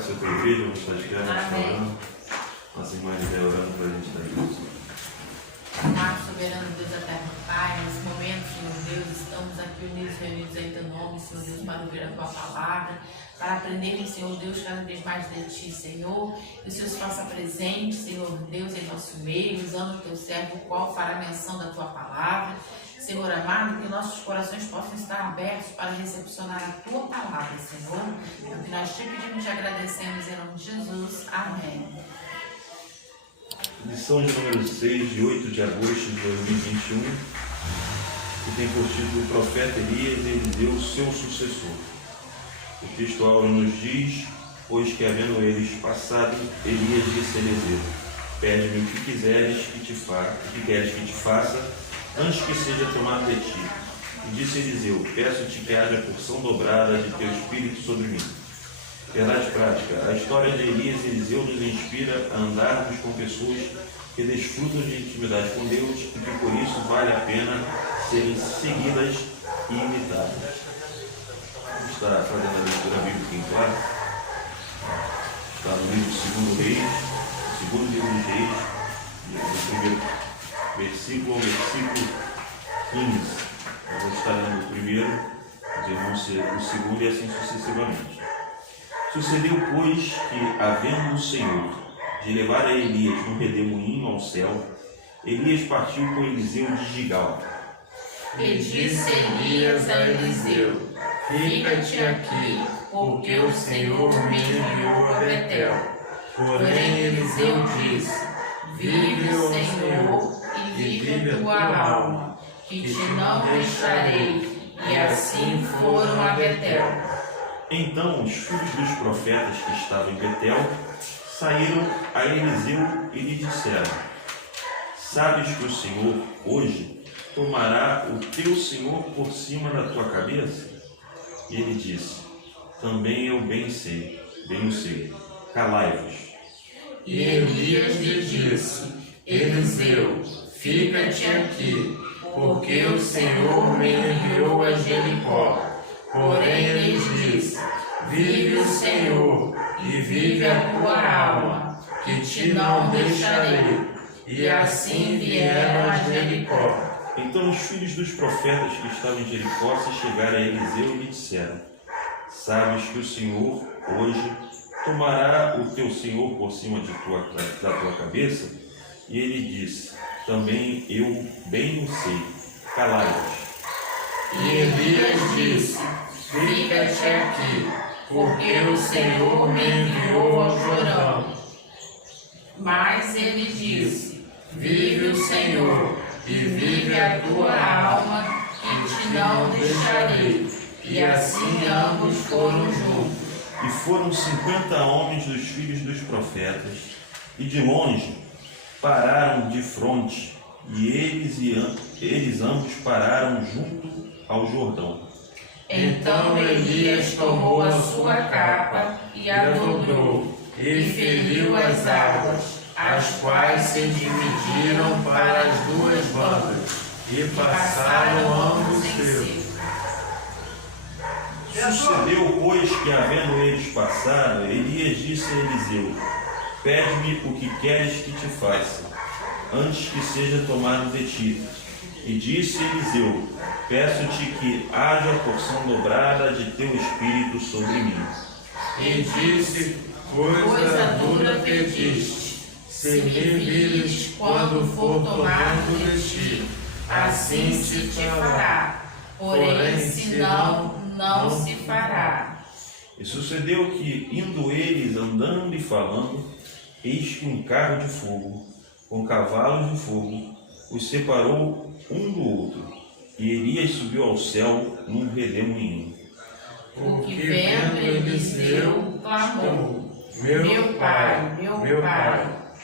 pode ser a tua igreja, vamos estar de pé, vamos estar orando. Nossa irmã Isabel orando para a gente estar juntos. Amado, soberano Deus eterno Pai, nesse momento, Senhor Deus, estamos aqui unidos, reunidos em teu nome, Senhor Deus, para ouvir a tua palavra, para aprendermos, Senhor Deus, cada vez mais de ti, Senhor. Que o Senhor se faça presente, Senhor Deus, em nosso meio, usando o teu servo, o qual fará menção da tua palavra. Senhor amado, que nossos corações possam estar abertos para recepcionar a tua palavra, Senhor. É o que nós te pedimos e te agradecemos em nome de Jesus. Amém. Lição de número 6, de 8 de agosto de 2021, que tem por título: O profeta Elias e Eliseu, seu sucessor. O texto áureo nos diz: pois que havendo eles passado, Elias disse a Eliseu: pede-me o que quiseres que te faça, antes que seja tomado de ti. E disse Eliseu: peço-te que haja porção dobrada de teu espírito sobre mim. Verdade prática: a história de Elias e Eliseu nos inspira a andarmos com pessoas que desfrutam de intimidade com Deus e que por isso vale a pena serem seguidas e imitadas. Vamos estar fazendo a leitura bíblica em classe. Está no livro segundo livro de Reis, do primeiro versículo ao versículo 15. Eu vou estar lendo o primeiro, os irmãos o segundo e assim sucessivamente. Sucedeu, pois, que, havendo o Senhor de levar a Elias num redemoinho ao céu, Elias partiu com Eliseu de Gigal. E disse Elias a Eliseu: fica-te aqui, porque o Senhor me enviou a Betel. Porém Eliseu disse: vive o Senhor e vive a tua alma, que te não deixarei. E assim foram a Betel. Então os filhos dos profetas que estavam em Betel saíram a Eliseu e lhe disseram: sabes que o Senhor hoje tomará o teu senhor por cima da tua cabeça? E ele disse: também eu bem o sei, calai-vos. E Elias lhe disse: Eliseu, fica-te aqui, porque o Senhor me enviou a Jericó. Porém lhes disse: vive o Senhor e vive a tua alma, que te não deixarei. E assim vieram a Jericó. Então os filhos dos profetas que estavam em Jericó se chegaram a Eliseu e lhe disseram: sabes que o Senhor hoje tomará o teu senhor por cima da tua cabeça? E ele disse: também eu bem o sei, calai-vos. E Elias disse: fica-te aqui, porque o Senhor me enviou ao Jordão. Mas ele disse: vive o Senhor e vive a tua alma, que te não deixarei. E assim ambos foram juntos. E foram 50 homens dos filhos dos profetas, e de longe pararam de fronte, e eles ambos pararam junto ao Jordão. Então Elias tomou a sua capa e a dobrou, e feriu as águas, as quais se dividiram para as duas bandas, e passaram ambos em seco. Sucedeu, pois, que havendo eles passado, Elias disse a Eliseu: pede-me o que queres que te faça, antes que seja tomado de ti. E disse Eliseu: peço-te que haja porção dobrada de teu espírito sobre mim. E disse: coisa dura pediste, se me vires quando for tomado de ti, assim se te fará, porém se não, não se fará. E sucedeu que, indo eles andando e falando, eis que um carro de fogo, com cavalos de fogo, os separou um do outro, e Elias subiu ao céu num redemoinho. O que vendo Eliseu clamou: meu pai,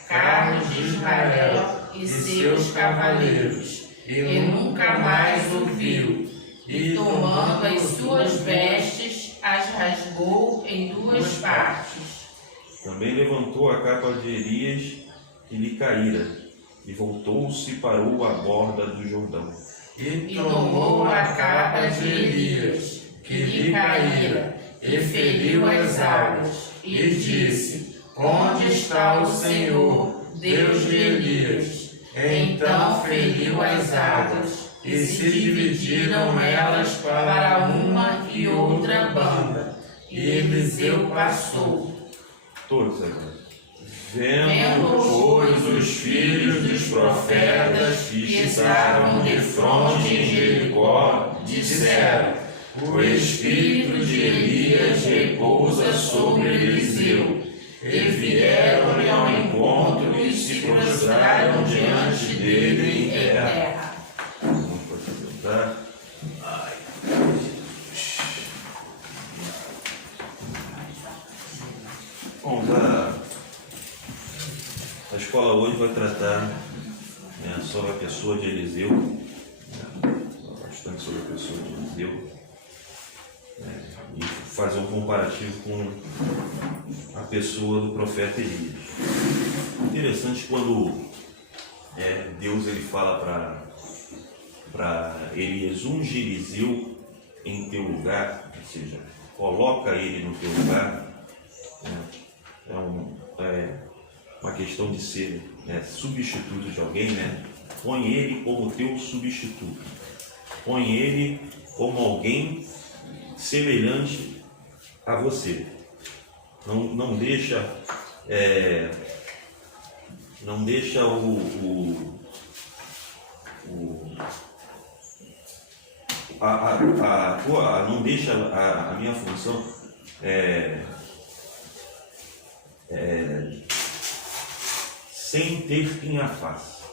carros de Israel e seus cavaleiros, e nunca mais o viu. E tomando as suas vestes, as rasgou em duas partes. Também levantou a capa de Elias que lhe caíra, e voltou-se e parou à borda do Jordão. E tomou a capa de Elias, que lhe caíra, e feriu as águas, e disse: Onde está o Senhor, Deus de Elias? Então feriu as águas, e se dividiram elas para uma e outra banda. E Eliseu passou. Todos agora. Vendo, Pois os filhos dos profetas que estavam de fronte em Jericó disseram: O espírito de Elias repousa sobre Eliseu. E vieram-lhe ao encontro e se prostraram diante dele em terra. Vamos apresentar. Ai, Jesus. Bom, a escola hoje vai tratar sobre a pessoa de Eliseu, bastante sobre a pessoa de Eliseu, e fazer um comparativo com a pessoa do profeta Elias. Interessante quando Deus ele fala para Elias: unge Eliseu em teu lugar, ou seja, coloca ele no teu lugar. Uma questão de ser substituto de alguém, põe ele como teu substituto, põe ele como alguém semelhante a você. Não deixa não deixa não deixa a minha função sem ter quem a faça.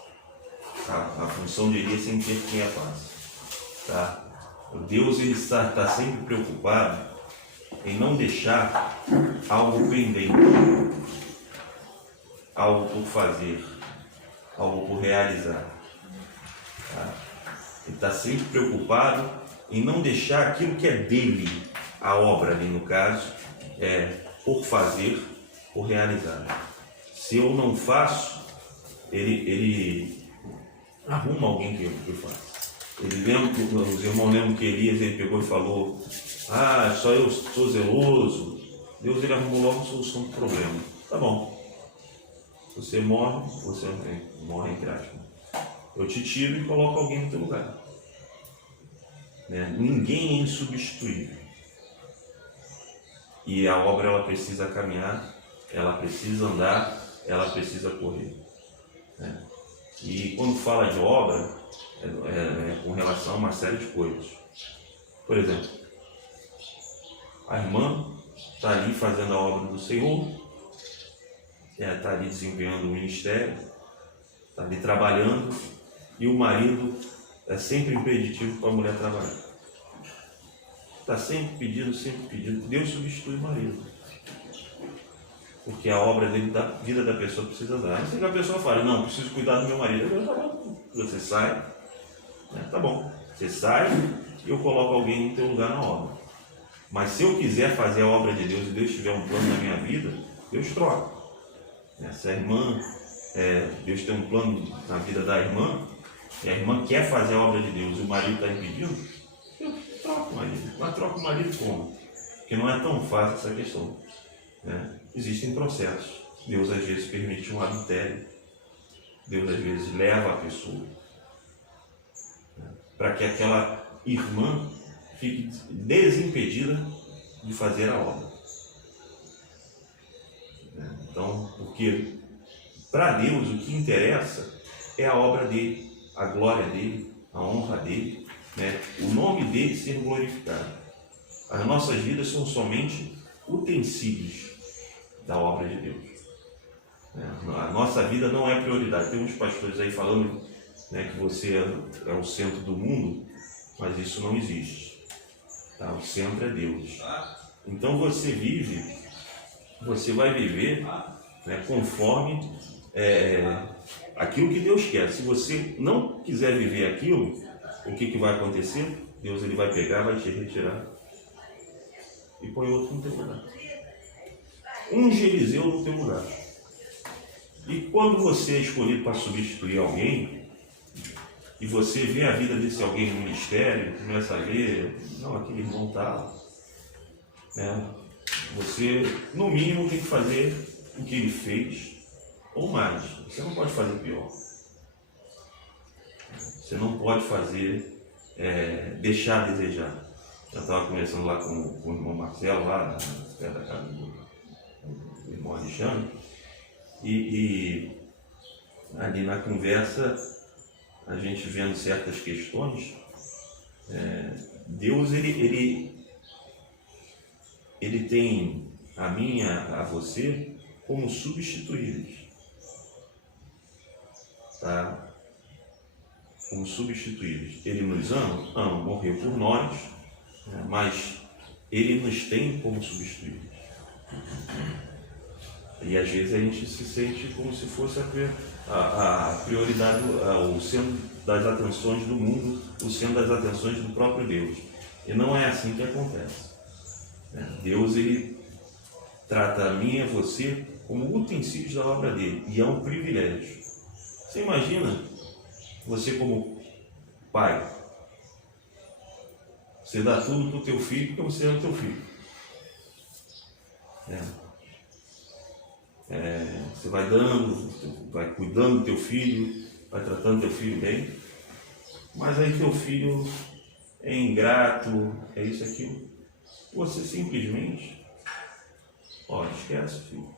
A função de Elias sem ter quem a faça. Tá? Deus ele está sempre preocupado em não deixar algo pendente, algo por fazer, algo por realizar. Tá? Ele está sempre preocupado em não deixar aquilo que é dele, a obra ali no caso, por fazer, por realizar. Se eu não faço, ele arruma alguém que eu faça. Os irmãos lembram que Elias ele pegou e falou: só eu sou zeloso. Deus ele arrumou logo a solução do problema. Tá bom. Você morre entre aspas. Eu te tiro e coloco alguém no teu lugar. Ninguém é insubstituível. E a obra ela precisa caminhar, ela precisa andar, ela precisa correr. E quando fala de obra, com relação a uma série de coisas. Por exemplo, a irmã está ali fazendo a obra do Senhor, está ali desempenhando o ministério, está ali trabalhando, e o marido é sempre impeditivo para a mulher trabalhar. Está sempre pedindo. Deus substitui o marido. Porque a obra dele, da vida da pessoa precisa andar. Não sei que a pessoa fala: não, preciso cuidar do meu marido. Eu, tá bom. Você sai, tá bom. Você sai e eu coloco alguém no teu lugar na obra. Mas se eu quiser fazer a obra de Deus e Deus tiver um plano na minha vida, Deus troca. Se a irmã, Deus tem um plano na vida da irmã, e a irmã quer fazer a obra de Deus e o marido está impedindo, eu troco o marido. Mas troca o marido como? Porque não é tão fácil essa questão. Existem processos. Deus às vezes permite um adultério. Deus às vezes leva a pessoa para que aquela irmã fique desimpedida de fazer a obra. Então, porque para Deus o que interessa é a obra dele, a glória dele, a honra dele, o nome dele ser glorificado. As nossas vidas são somente utensílios da obra de Deus. A nossa vida não é prioridade. Tem uns pastores aí falando que você é o centro do mundo, mas isso não existe. O centro é Deus. Então você vai viver conforme aquilo que Deus quer. Se você não quiser viver aquilo, o que vai acontecer? Deus ele vai pegar, vai te retirar e põe outro no teu lugar. Unge Eliseu no teu lugar. E quando você é escolhido para substituir alguém, e você vê a vida desse alguém no ministério, começa a ver, não, aquele irmão está Você, no mínimo, tem que fazer o que ele fez ou mais. Você não pode fazer pior. Você não pode fazer, deixar a desejar. Eu estava conversando lá com o irmão Marcelo, lá perto da casa do irmão Alexandre, e ali na conversa, a gente vendo certas questões, Deus ele tem a mim e a você como substituídos. Tá? Como substituídos. Ele nos ama, morreu por nós, mas ele nos tem como substituídos. E às vezes a gente se sente como se fosse a prioridade, o centro das atenções do mundo, o centro das atenções do próprio Deus. E não é assim que acontece. Deus, ele trata a mim e a você como utensílios da obra dele, e é um privilégio. Você imagina você como pai, você dá tudo para o teu filho porque você ama o teu filho. Você vai dando, vai cuidando do teu filho, vai tratando teu filho bem, mas aí teu filho é ingrato, é isso, aquilo. Você simplesmente, esquece, filho.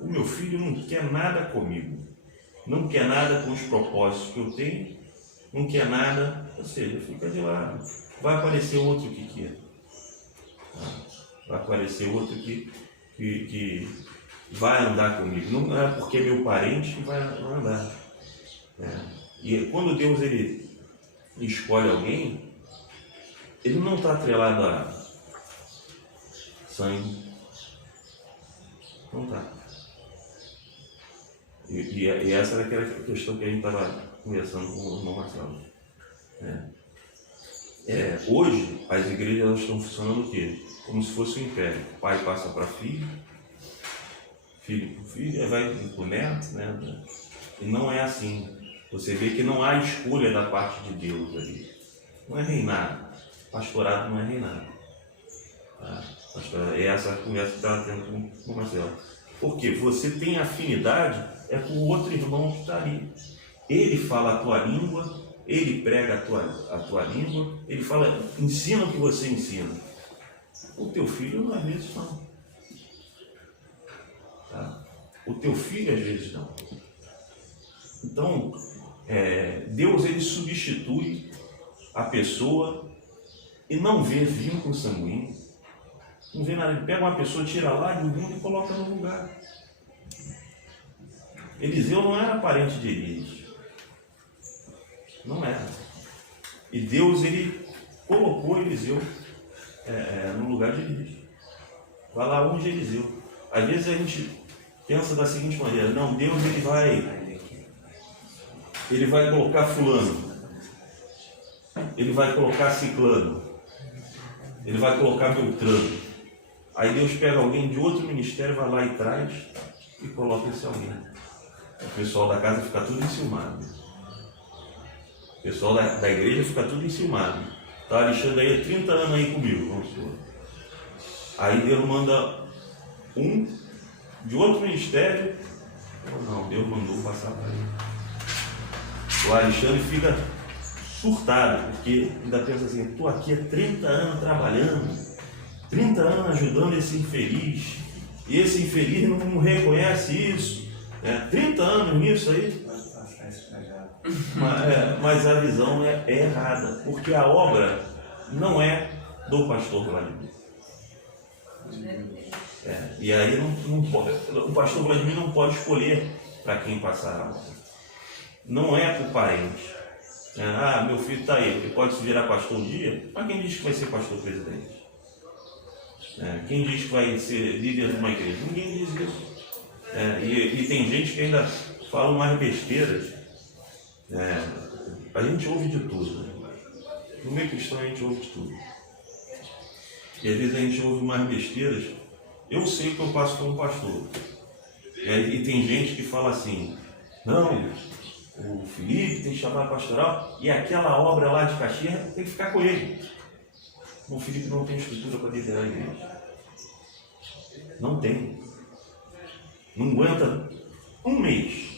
O meu filho não quer nada comigo, não quer nada com os propósitos que eu tenho, não quer nada, ou seja, fica de lado. Vai aparecer outro que quer. Vai aparecer outro que vai andar comigo. Não é porque é meu parente que vai andar. E quando Deus ele escolhe alguém, ele não está atrelado a sangue. Não está. E essa era aquela questão que a gente estava conversando com o irmão Marcelo. Hoje, as igrejas elas estão funcionando o quê? Como se fosse um império. O pai passa para filho, filho para filho, aí vai para o neto, né? E não é assim. Você vê que não há escolha da parte de Deus ali. Não é reinado. Pastorado não é reinado. É essa conversa que estava tendo com o Marcelo. Porque você tem afinidade com o outro irmão que está ali. Ele fala a tua língua, ele prega a tua língua, ele fala, ensina o que você ensina. O teu filho não, às vezes não. Tá? O teu filho às vezes não. Então, Deus ele substitui a pessoa e não vê vínculo sanguíneo. Não vê nada. Ele pega uma pessoa, tira lá do mundo e coloca no lugar. Eliseu não era parente de Elias. Não era. E Deus ele colocou Eliseu no lugar de Elias. Vai lá onde Eliseu. Às vezes a gente pensa da seguinte maneira: não, Deus ele vai colocar fulano, ele vai colocar ciclano, ele vai colocar beltrano. Aí Deus pega alguém de outro ministério, vai lá e traz e coloca esse alguém. O pessoal da casa fica tudo enciumado. O pessoal da igreja fica tudo enciumado. Está Alexandre aí há 30 anos aí comigo, vamos supor. Aí Deus manda um de outro ministério. Não, Deus mandou passar para ele. O Alexandre fica surtado, porque ainda pensa assim, estou aqui há 30 anos trabalhando, 30 anos ajudando esse infeliz, e esse infeliz não reconhece isso. 30 anos nisso aí. Mas a visão é errada, porque a obra não é do pastor Vladimir. E aí não pode, o pastor Vladimir não pode escolher para quem passar a obra. Não é para o parente. Meu filho está aí, ele pode se virar pastor um dia, mas quem diz que vai ser pastor presidente? Quem diz que vai ser líder de uma igreja? Ninguém diz isso. E tem gente que ainda fala umas besteiras. A gente ouve de tudo. No meio cristão a gente ouve de tudo. E às vezes a gente ouve umas besteiras. Eu sei que eu passo como pastor. E tem gente que fala assim, não, o Felipe tem que chamar pastoral e aquela obra lá de Caxias tem que ficar com ele. O Felipe não tem estrutura para liderar a igreja. Não tem. Não aguenta um mês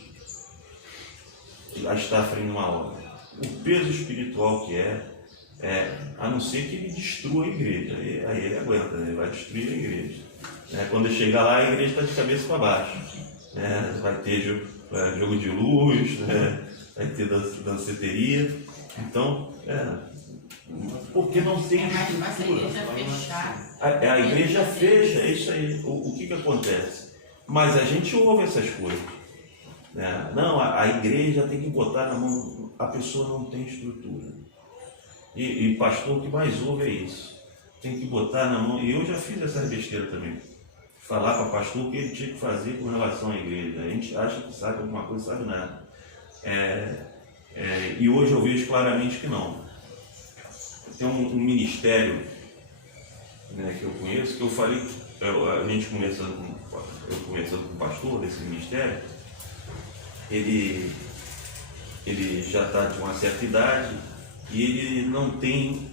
a estar à frente de uma obra. O peso espiritual que a não ser que ele destrua a igreja. Aí ele aguenta, ele vai destruir a igreja. Quando ele chegar lá, a igreja está de cabeça para baixo. Vai ter jogo de luz, vai ter danceteria. Então, porque não tem estrutura. A igreja fecha, é isso aí. O que acontece? Mas a gente ouve essas coisas. Não, a igreja tem que botar na mão, a pessoa não tem estrutura. E pastor, o que mais ouve é isso. Tem que botar na mão, e eu já fiz essas besteiras também. Falar para pastor o que ele tinha que fazer com relação à igreja. A gente acha que sabe alguma coisa, sabe nada. E hoje eu vejo claramente que não. Tem um ministério, que eu conheço, que eu falei, eu conversando com o pastor desse ministério, ele já está de uma certa idade e ele não tem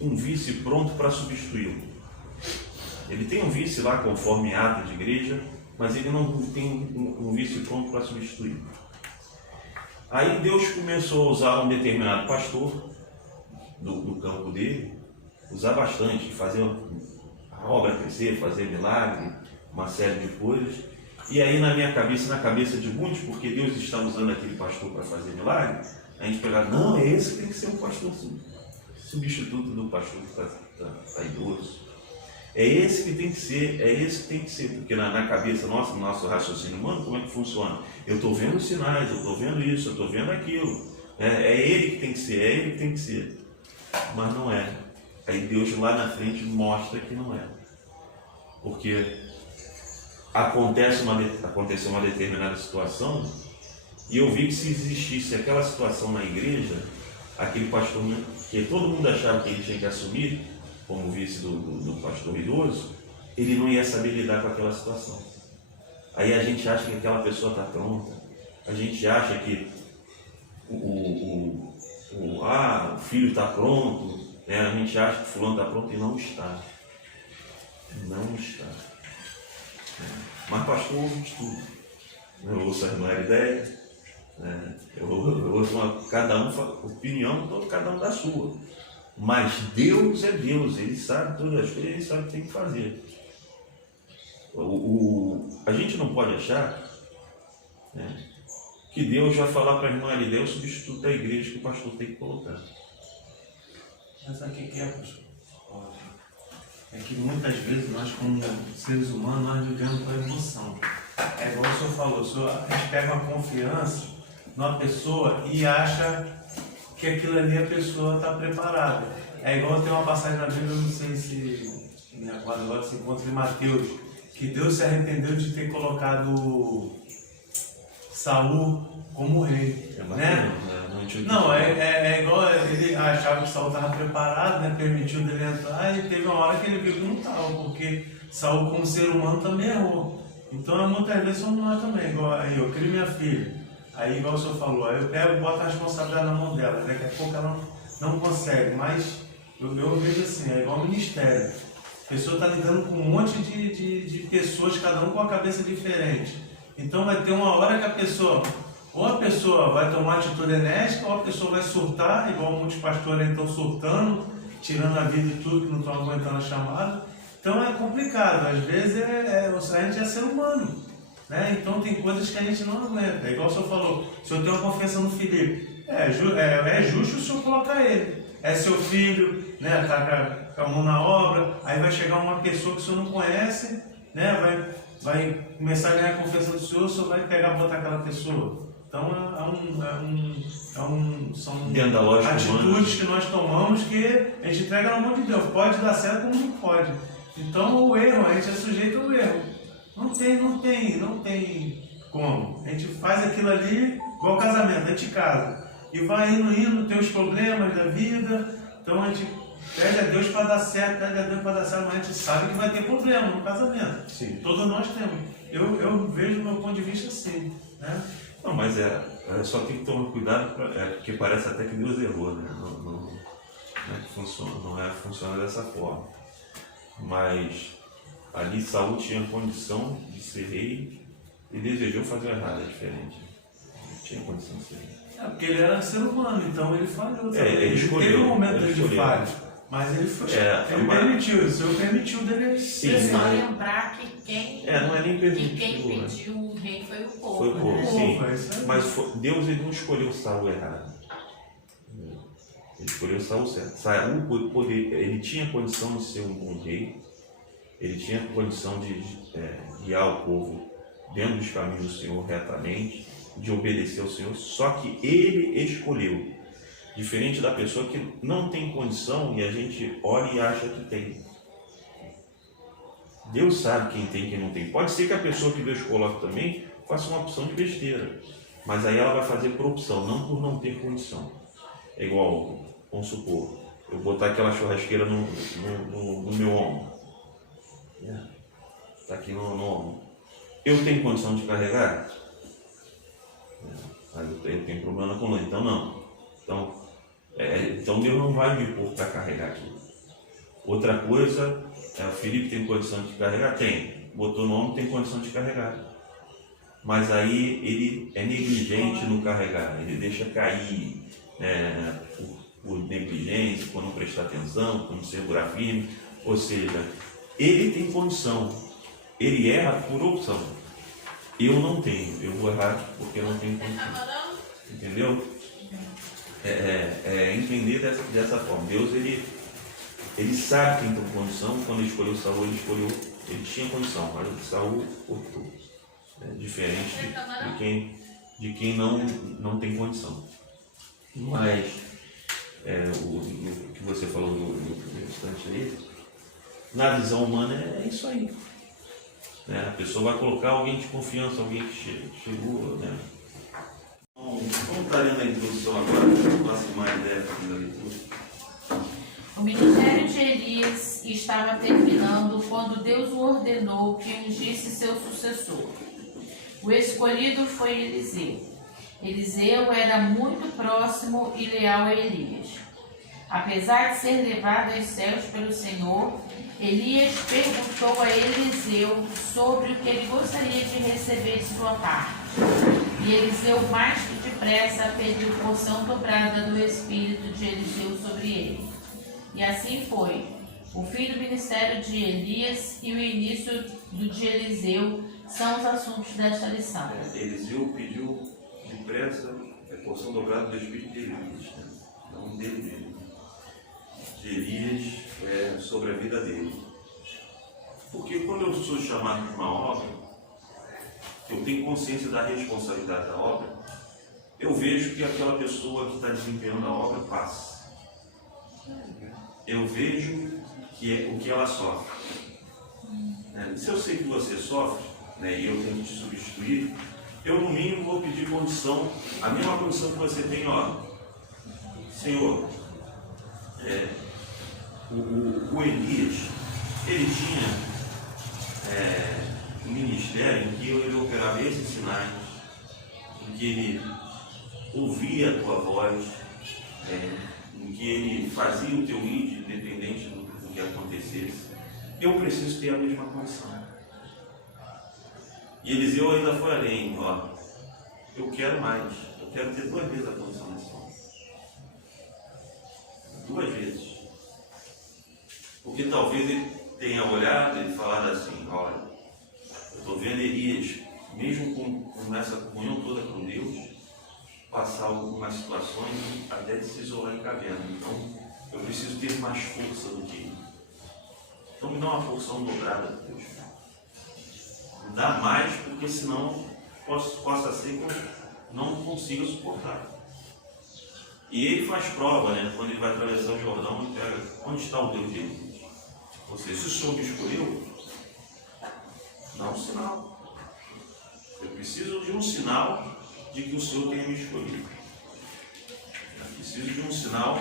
um vice pronto para substituí-lo. Ele tem um vice lá conforme ato de igreja, mas ele não tem um vice pronto para substituir. Aí Deus começou a usar um determinado pastor do campo dele, usar bastante, fazer a obra crescer, fazer milagre, uma série de coisas. E aí na minha cabeça, na cabeça de muitos, porque Deus está usando aquele pastor para fazer milagre, a gente pegava, não, é esse que tem que ser um pastor substituto do pastor que está idoso. É esse que tem que ser, porque na cabeça nossa, no nosso raciocínio humano, como é que funciona? Eu estou vendo sinais, eu estou vendo isso, eu estou vendo aquilo. É ele que tem que ser, é ele que tem que ser. Mas não é. Aí Deus lá na frente mostra que não é. Porque aconteceu uma determinada situação e eu vi que se existisse aquela situação na igreja, aquele pastor, que todo mundo achava que ele tinha que assumir como vice do pastor idoso, ele não ia saber lidar com aquela situação. Aí a gente acha que aquela pessoa está pronta, a gente acha que o filho está pronto, a gente acha que fulano está pronto e não está. Não está. Mas pastor ouve de tudo. Eu ouço a irmã Arideia, eu ouço cada um, opinião, cada um da sua. Mas Deus é Deus, Ele sabe todas as coisas, Ele sabe o que tem que fazer. A gente não pode achar que Deus vai falar para a irmã Arideia o substituto da igreja que o pastor tem que colocar. Mas sabe o que é, pastor? É que muitas vezes nós, como seres humanos, nós vivemos com a emoção. É igual o senhor falou, a gente pega uma confiança numa pessoa e acha que aquilo ali a pessoa está preparada. É igual tem uma passagem na Bíblia, eu não sei se me acordo agora, se encontra em Mateus, que Deus se arrependeu de ter colocado Saul como rei. Não, é igual ele achava que Saul estava preparado, permitiu dele entrar, e teve uma hora que ele viu que não estava, porque Saul, como ser humano, também errou. Então, muitas vezes somos nós também, igual aí, eu crio minha filha, aí igual o senhor falou, aí eu pego e boto a responsabilidade na mão dela, daqui a pouco ela não consegue, mas eu vejo assim, é igual ministério. A pessoa está lidando com um monte de pessoas, cada um com uma cabeça diferente. Então vai ter uma hora que a pessoa vai tomar uma atitude enérgica, ou a pessoa vai surtar, igual muitos pastores estão surtando, tirando a vida e tudo, que não estão aguentando a chamada. Então é complicado, às vezes a gente é ser humano, Então tem coisas que a gente não aguenta. É igual o senhor falou, se eu tenho uma confiança no Felipe, é justo o senhor colocar ele. É seu filho, tá com a mão na obra, aí vai chegar uma pessoa que o senhor não conhece, vai começar a ganhar a confiança do senhor, o senhor vai pegar e botar aquela pessoa. Então são atitudes que nós tomamos que a gente entrega na mão de Deus. Pode dar certo como não pode. Então o erro, a gente é sujeito ao erro. Não tem como. A gente faz aquilo ali igual casamento, a gente casa. E vai indo, tem os problemas da vida. Então a gente pede a Deus para dar certo, mas a gente sabe que vai ter problema no casamento. Sim. Todos nós temos. Eu vejo do meu ponto de vista assim, Não, mas só tem que tomar cuidado, porque parece até que Deus errou, não é que funciona, funciona dessa forma. Mas Ali Saul tinha condição de ser rei e desejou fazer o errado, é diferente. Não tinha condição de ser rei. Porque ele era ser humano, então ele falhou. Ele escolheu. Teve um momento ele de escolheu. falha, mas ele foi. Ele mas- permitiu, o Senhor permitiu dele Sim, ser Só mas- lembrar que quem, não é nem que permitido. quem né? pediu o rei foi o povo. Foi o povo, né? sim. Foi isso aí. Mas Deus ele não escolheu Saul errado. Ele escolheu Saul certo. Saul, ele tinha condição de ser um bom rei. Ele tinha condição de guiar o povo dentro dos caminhos do Senhor retamente, de obedecer ao Senhor. Só que ele escolheu. Diferente da pessoa que não tem condição e a gente olha e acha que tem. Deus sabe quem tem e quem não tem. Pode ser que a pessoa que Deus coloca também faça uma opção de besteira. Mas aí ela vai fazer por opção, não por não ter condição. É igual, vamos supor, eu botar aquela churrasqueira no meu ombro. Está aqui no ombro. Eu tenho condição de carregar? Aí eu tenho problema com ele, então não. Então Deus não vai me pôr para carregar aqui. Outra coisa, o Felipe tem condição de carregar? Tem. Botou no ombro, tem condição de carregar. Mas aí ele é negligente no carregar, ele deixa cair por negligência, por não prestar atenção, por não segurar firme. Ou seja, ele tem condição, ele erra por opção. Eu não tenho, eu vou errar porque eu não tenho condição. Entendeu? Entender dessa forma. Deus ele sabe quem tem condição. Quando ele escolheu Saul, ele tinha condição, mas Saul optou. Diferente de quem não tem condição. Mas o que você falou no primeiro instante aí, na visão humana é isso aí. A pessoa vai colocar alguém de confiança, alguém que chegou. Vamos estar lendo a introdução agora, faça mais ideia da leitura. O ministério de Elias estava terminando quando Deus o ordenou que ungisse seu sucessor. O escolhido foi Eliseu. Eliseu era muito próximo e leal a Elias. Apesar de ser levado aos céus pelo Senhor, Elias perguntou a Eliseu sobre o que ele gostaria de receber de sua parte. E Eliseu, mais que depressa, pediu porção dobrada do Espírito de Eliseu sobre ele. E assim foi. O fim do ministério de Elias e o início do de Eliseu são os assuntos desta lição. Eliseu pediu depressa a porção dobrada do Espírito de Elias, não dele mesmo. De Elias sobre a vida dele. Porque quando eu sou chamado para uma obra, eu tenho consciência da responsabilidade da obra, eu vejo que aquela pessoa que está desempenhando a obra passa. Eu vejo o que ela sofre. Se eu sei que você sofre, e eu tenho que te substituir, eu no mínimo vou pedir condição, a mesma condição que você tem, Senhor, o Elias, ele tinha um ministério em que ele operava esses sinais, em que ele ouvia a tua voz, em que ele fazia o teu id, independente do que acontecesse. Eu preciso ter a mesma condição. E Eliseu ainda foi além, eu quero mais, eu quero ter 2 vezes a condição desse homem. 2 vezes. Porque talvez ele tenha olhado e falado assim, olha, eu estou vendo Elias, mesmo com essa comunhão toda com Deus, passar algumas situações até de se isolar em caverna. Então, eu preciso ter mais força do que ele. Então, me dá uma porção dobrada, Deus. Me dá mais, porque senão possa ser que eu não consiga suportar. E ele faz prova, quando ele vai atravessar o Jordão, ele pega, onde está o Deus dele? Ou seja, se o Senhor me escolheu, dá um sinal. Eu preciso de um sinal de que o Senhor tenha me escolhido. Eu preciso de um sinal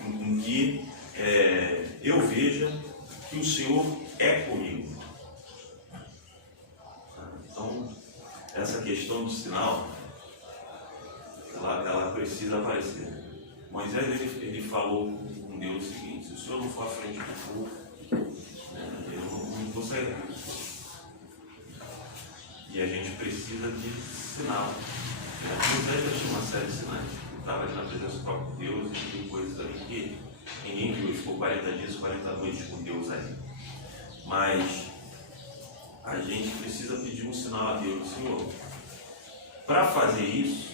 em que eu veja que o Senhor é comigo. Então, essa questão do sinal, ela precisa aparecer. Moisés ele falou com Deus o seguinte: se o Senhor não for à frente do povo, eu não consegue ver. E a gente precisa de sinal. Moisés já tinha uma série de sinais. Estava ali na presença do próprio Deus e tem coisas ali que ninguém viu. Ele ficou 40 dias, 40 noites com Deus ali. Mas a gente precisa pedir um sinal a Deus. Senhor, para fazer isso,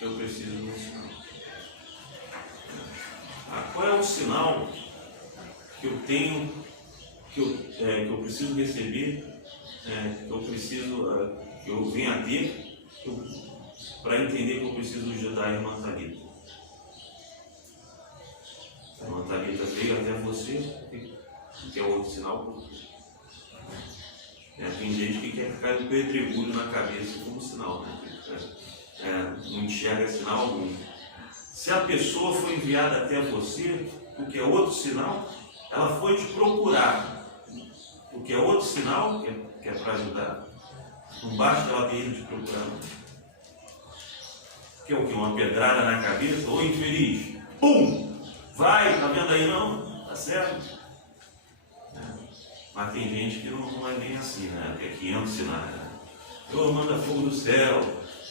eu preciso de um sinal. Qual é o sinal que eu tenho, que eu preciso receber, que eu venho a ter, para entender que eu preciso ajudar a irmã Thalita? A irmã Thalita veio até você, que é outro sinal. Tem gente que quer ficar com pedregulho na cabeça como sinal, né? Não enxerga sinal algum. Se a pessoa foi enviada até você, porque é outro sinal, ela foi te procurar, porque é outro sinal que é para ajudar. Não basta ela ter ido te procurar. Que é o quê? Uma pedrada na cabeça? Ô infeliz! Pum! Vai! Tá vendo aí não? Tá certo? Mas tem gente que não é bem assim, né? Que é 500 sinais. Né? Manda fogo do céu.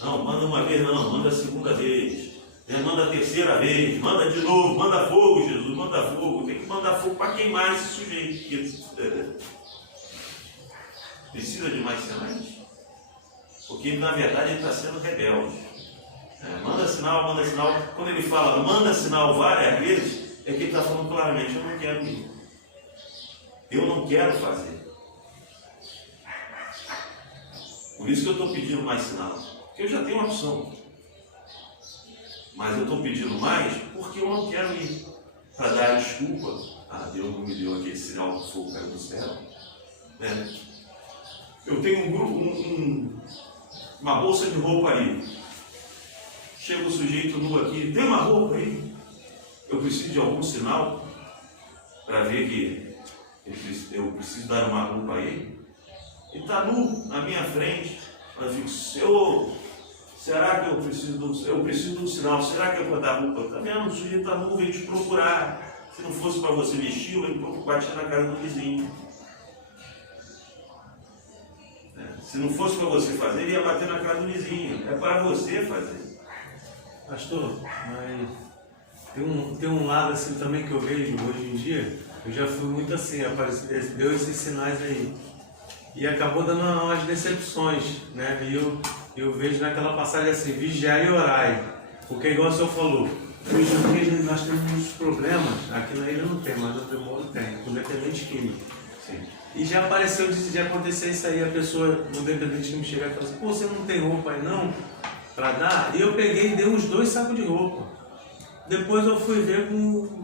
Não, manda uma vez não, manda a segunda vez. Manda a terceira vez, manda de novo, manda fogo, Jesus, manda fogo. Tem que mandar fogo para queimar esse sujeito. Precisa de mais sinais? Porque na verdade ele está sendo rebelde. Manda sinal, manda sinal. Quando ele fala manda sinal várias vezes, é que ele está falando claramente: eu não quero ir. Eu não quero fazer. Por isso que eu estou pedindo mais sinal. Porque eu já tenho uma opção. Mas eu estou pedindo mais porque eu não quero ir. Para dar a desculpa. Deus não me deu aquele sinal do fogo caiu do céu. Eu tenho um grupo, uma bolsa de roupa aí. Chega o sujeito nu aqui, tem uma roupa aí. Eu preciso de algum sinal para ver que eu preciso dar uma roupa a ele. Ele está nu na minha frente. Eu fico: Senhor, será que eu preciso de um sinal? Será que é para dar roupa? Está vendo? O sujeito está nu, veio te procurar. Se não fosse para você vestir, ele batia na cara do vizinho. Se não fosse para você fazer, ele ia bater na cara do vizinho. É para você fazer. Pastor, mas tem um lado assim também que eu vejo hoje em dia. Eu já fui muito assim, deu esses sinais aí. E acabou dando umas decepções, né? E eu vejo naquela passagem assim: vigiai e orai. Porque igual o senhor falou, hoje nós temos muitos problemas, aqui na ilha não tem, mas no Tremolo tem, com dependente químico. Sim. E já apareceu de acontecer isso aí, a pessoa no dependente químico chegar e falar assim: pô, você não tem roupa aí não? Para dar? E eu peguei e dei uns 2 sacos de roupa. Depois eu fui ver com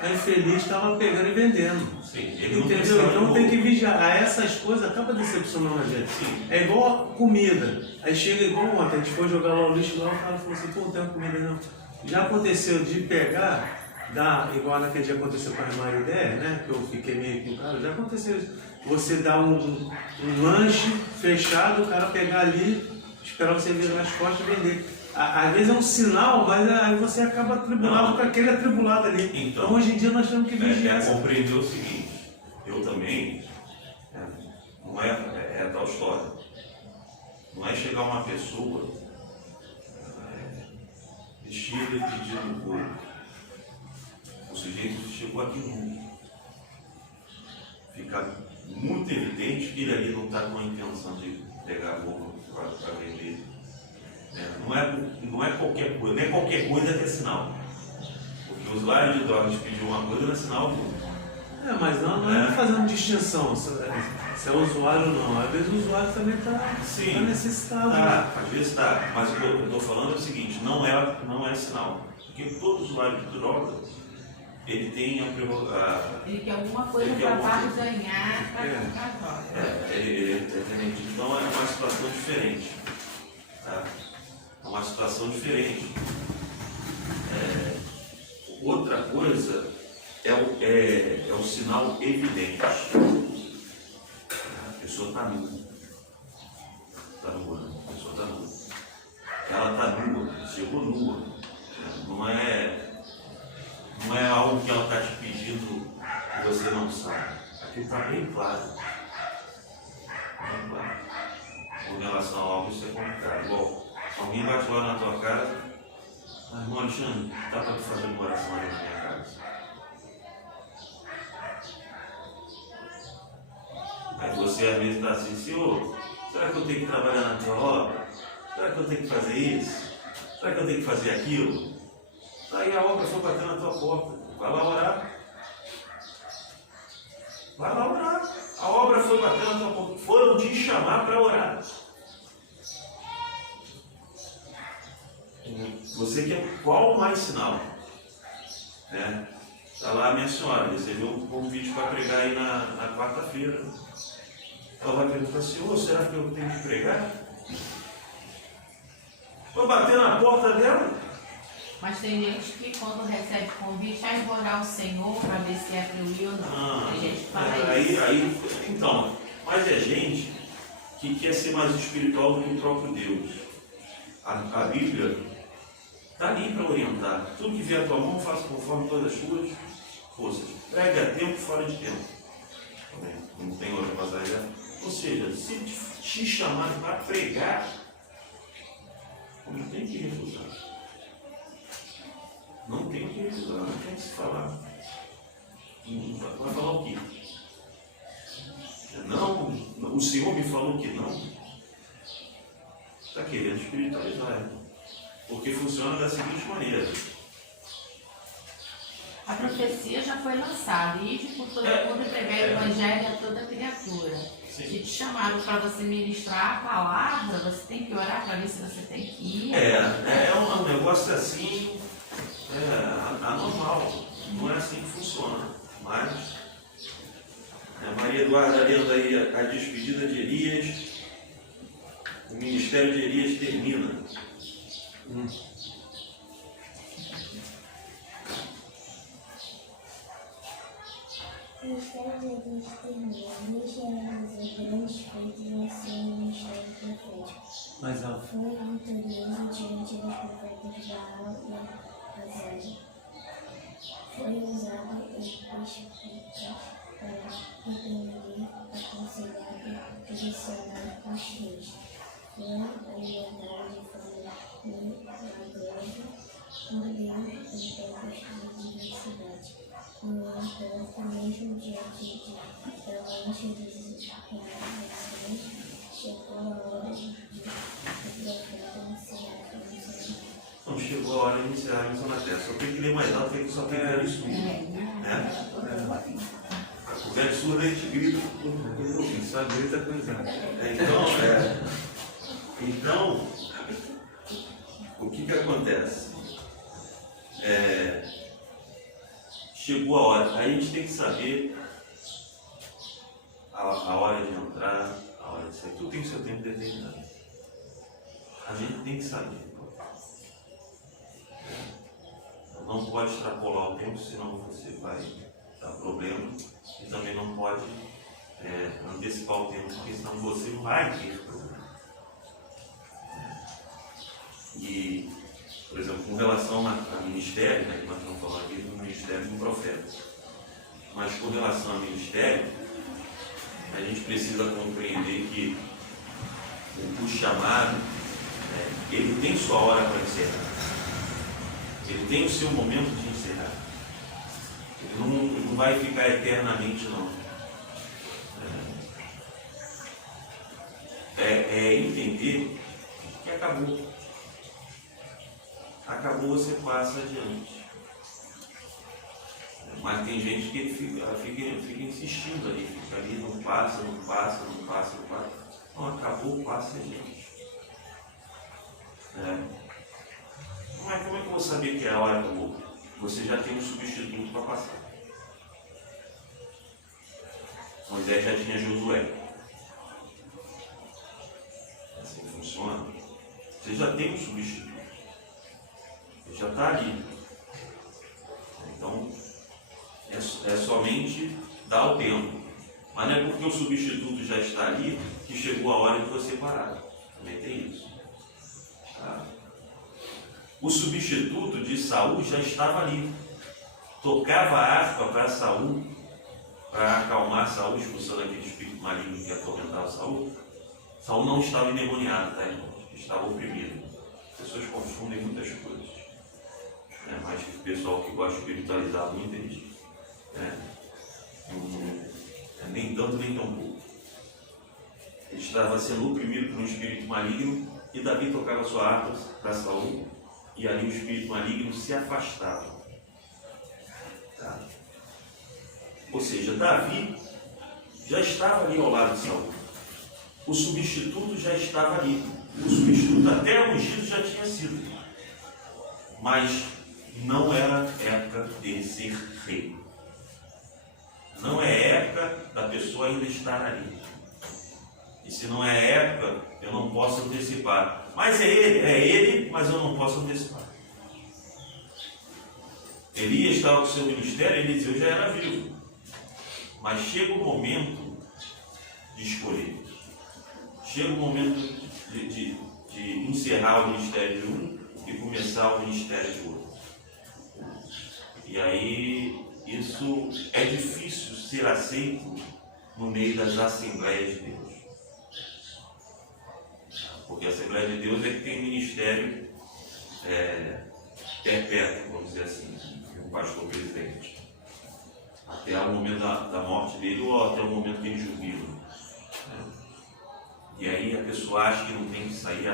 a infeliz estava pegando e vendendo. Sim, entendeu? Então tem que vigiar. Essas coisas acabam decepcionando a gente. Sim. É igual comida. Aí chega igual ontem, a gente foi jogar lá o lixo lá, o cara falou assim: pô, não tem comida não. Já aconteceu de pegar, igual naquele dia aconteceu com a irmã Ideia, né? Que eu fiquei meio com o cara, já aconteceu isso. Você dá um lanche fechado, o cara pegar ali, esperar você virar nas costas e vender. Às vezes é um sinal, mas aí você acaba atribulado com aquele atribulado ali. Então hoje em dia nós temos que vigiar. Compreender o seguinte: eu também, não é tal história. Não é chegar uma pessoa vestida e pedindo couro. O sujeito chegou aqui nu. Fica muito evidente que ele ali não está com a intenção de pegar roupa para vender. Não é qualquer coisa, nem qualquer coisa que é sinal. Porque o usuário de drogas pediu uma coisa, não é sinal algum. Mas não é fazendo distinção se é usuário ou não. Às vezes o usuário também está necessitado. Às vezes está, mas o que eu estou falando é o seguinte: não é sinal. Porque todo usuário de drogas, ele tem a prerrogativa. Ele quer alguma coisa para barganhar para comprar droga. Então é uma situação diferente. É uma situação diferente. Outra coisa é o sinal evidente. A pessoa está nua. Está nua. A pessoa está nua. Ela está nua, chegou nua. Não é algo que ela está te pedindo que você não sabe. Aqui está bem claro. Com relação a algo, isso é complicado. Bom, alguém bate lá na tua casa, mas irmão Alexandre, dá para tu fazer uma oração ali na minha casa? Aí você às vezes está assim, Senhor, será que eu tenho que trabalhar na tua obra? Será que eu tenho que fazer isso? Será que eu tenho que fazer aquilo? Aí a obra foi bater na tua porta. Vai lá orar. Vai lá orar. A obra foi bater na tua porta. Foram te chamar para orar. Você quer qual mais sinal? Está lá a minha senhora, recebeu um convite para pregar aí na quarta-feira. Ela vai perguntar, Senhor, será que eu tenho que pregar? Vou bater na porta dela. Mas tem gente que quando recebe convite vai implorar o Senhor para ver se é para eu ir ou não. Tem gente que fala isso. Então, mas é gente que quer ser mais espiritual do que o próprio Deus. A Bíblia está ali para orientar. Tudo que vier à tua mão, faça conforme todas as suas forças. Pregue a tempo, fora de tempo. Não tem outra passagem. Ou seja, se te chamarem para pregar, não tem que recusar. Não tem que recusar, não tem que se falar. Vai falar o quê? Não, o Senhor me falou que não. Está querendo espiritualizar. Porque funciona da seguinte maneira. A profecia já foi lançada. Ide por todo mundo e pregar o evangelho a toda criatura. Sim. Se te chamaram para você ministrar a palavra, você tem que orar para ver se você tem que ir. É um negócio assim, anormal. Não é assim que funciona. Mas Maria Eduarda lendo aí a despedida de Elias, o ministério de Elias termina. O ministério de Elias termina. Elias realizou grandes feitos em seu ministério profético. Mais alto. Foi vitorioso diante dos profetas Baal e Azar. Foi usado em perspicaz para repreender, aconselhar e direcionar os reis. Foi alimentado de forma milagrosa por Deus em tempos de diversidade. No entanto, mesmo diante da avalanche de realizações, chegou a hora de o profeta encerrar a missão. Então chegou a hora de iniciar a missão na terra. Só tem que ler mais alto, porque só tem que ler isso. O velho surdo a gente grita, Só grita coisa. Então, o que acontece? Chegou a hora, aí a gente tem que saber a hora de entrar, a hora de sair. Tudo tem o seu tempo determinado. A gente tem que saber. Não pode extrapolar o tempo, senão você vai dar problema. E também não pode antecipar o tempo, porque senão você vai ter problema. E, por exemplo, com relação a ministério, que nós estamos falando aqui do ministério do profeta, mas com relação a ministério, a gente precisa compreender que o chamado, ele tem sua hora para encerrar. Ele tem o seu momento de encerrar. Ele não vai ficar eternamente, não. É entender que acabou. Acabou, você passa adiante. Mas tem gente que fica insistindo ali, fica ali, não passa. Não, acabou, passa adiante. Mas como é que eu vou saber que a hora acabou? Você já tem um substituto para passar. Moisés já tinha Josué. Assim funciona. Você já tem um substituto. Ele já está ali. Então, é somente dar o tempo. Mas não é porque o substituto já está ali que chegou a hora de você parar. Também tem isso. Tá? O substituto de Saul já estava ali. Tocava a harpa para Saul, para acalmar Saul, expulsando aquele espírito maligno que atormentava Saul. Saul não estava endemoniado, tá, irmãos? Estava oprimido. As pessoas confundem muitas coisas. Mas o pessoal que gosta de espiritualizar muito, eles nem tanto nem tão pouco. Ele estava sendo oprimido por um espírito maligno e Davi tocava sua harpa para Saul e ali o espírito maligno se afastava. Tá? Ou seja, Davi já estava ali ao lado de Saul. O substituto já estava ali. O substituto até ungido já tinha sido. Mas não era época de ser rei. Não é época da pessoa ainda estar ali. E se não é época, eu não posso antecipar. Mas é ele, mas eu não posso antecipar. Elias estava com o seu ministério, Eliseu já era vivo. Mas chega o momento de escolher. Chega o momento de encerrar o ministério de um e começar o ministério de outro. E aí, isso é difícil ser aceito no meio das Assembleias de Deus. Porque a Assembleia de Deus é que tem um ministério perpétuo, vamos dizer assim, um pastor presidente. Até o momento da morte dele ou até o momento que ele jubila. E aí a pessoa acha que não tem que sair,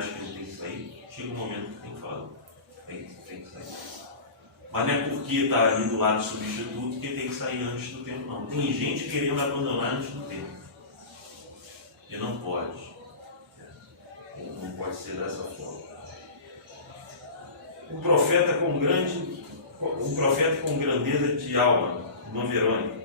chega um momento que tem que falar, tem que sair. Mas não é porque está ali do lado substituto que tem que sair antes do tempo, não. Tem gente querendo abandonar antes do tempo. E não pode. Não pode ser dessa forma. Um profeta com grandeza de alma, irmã Verônica.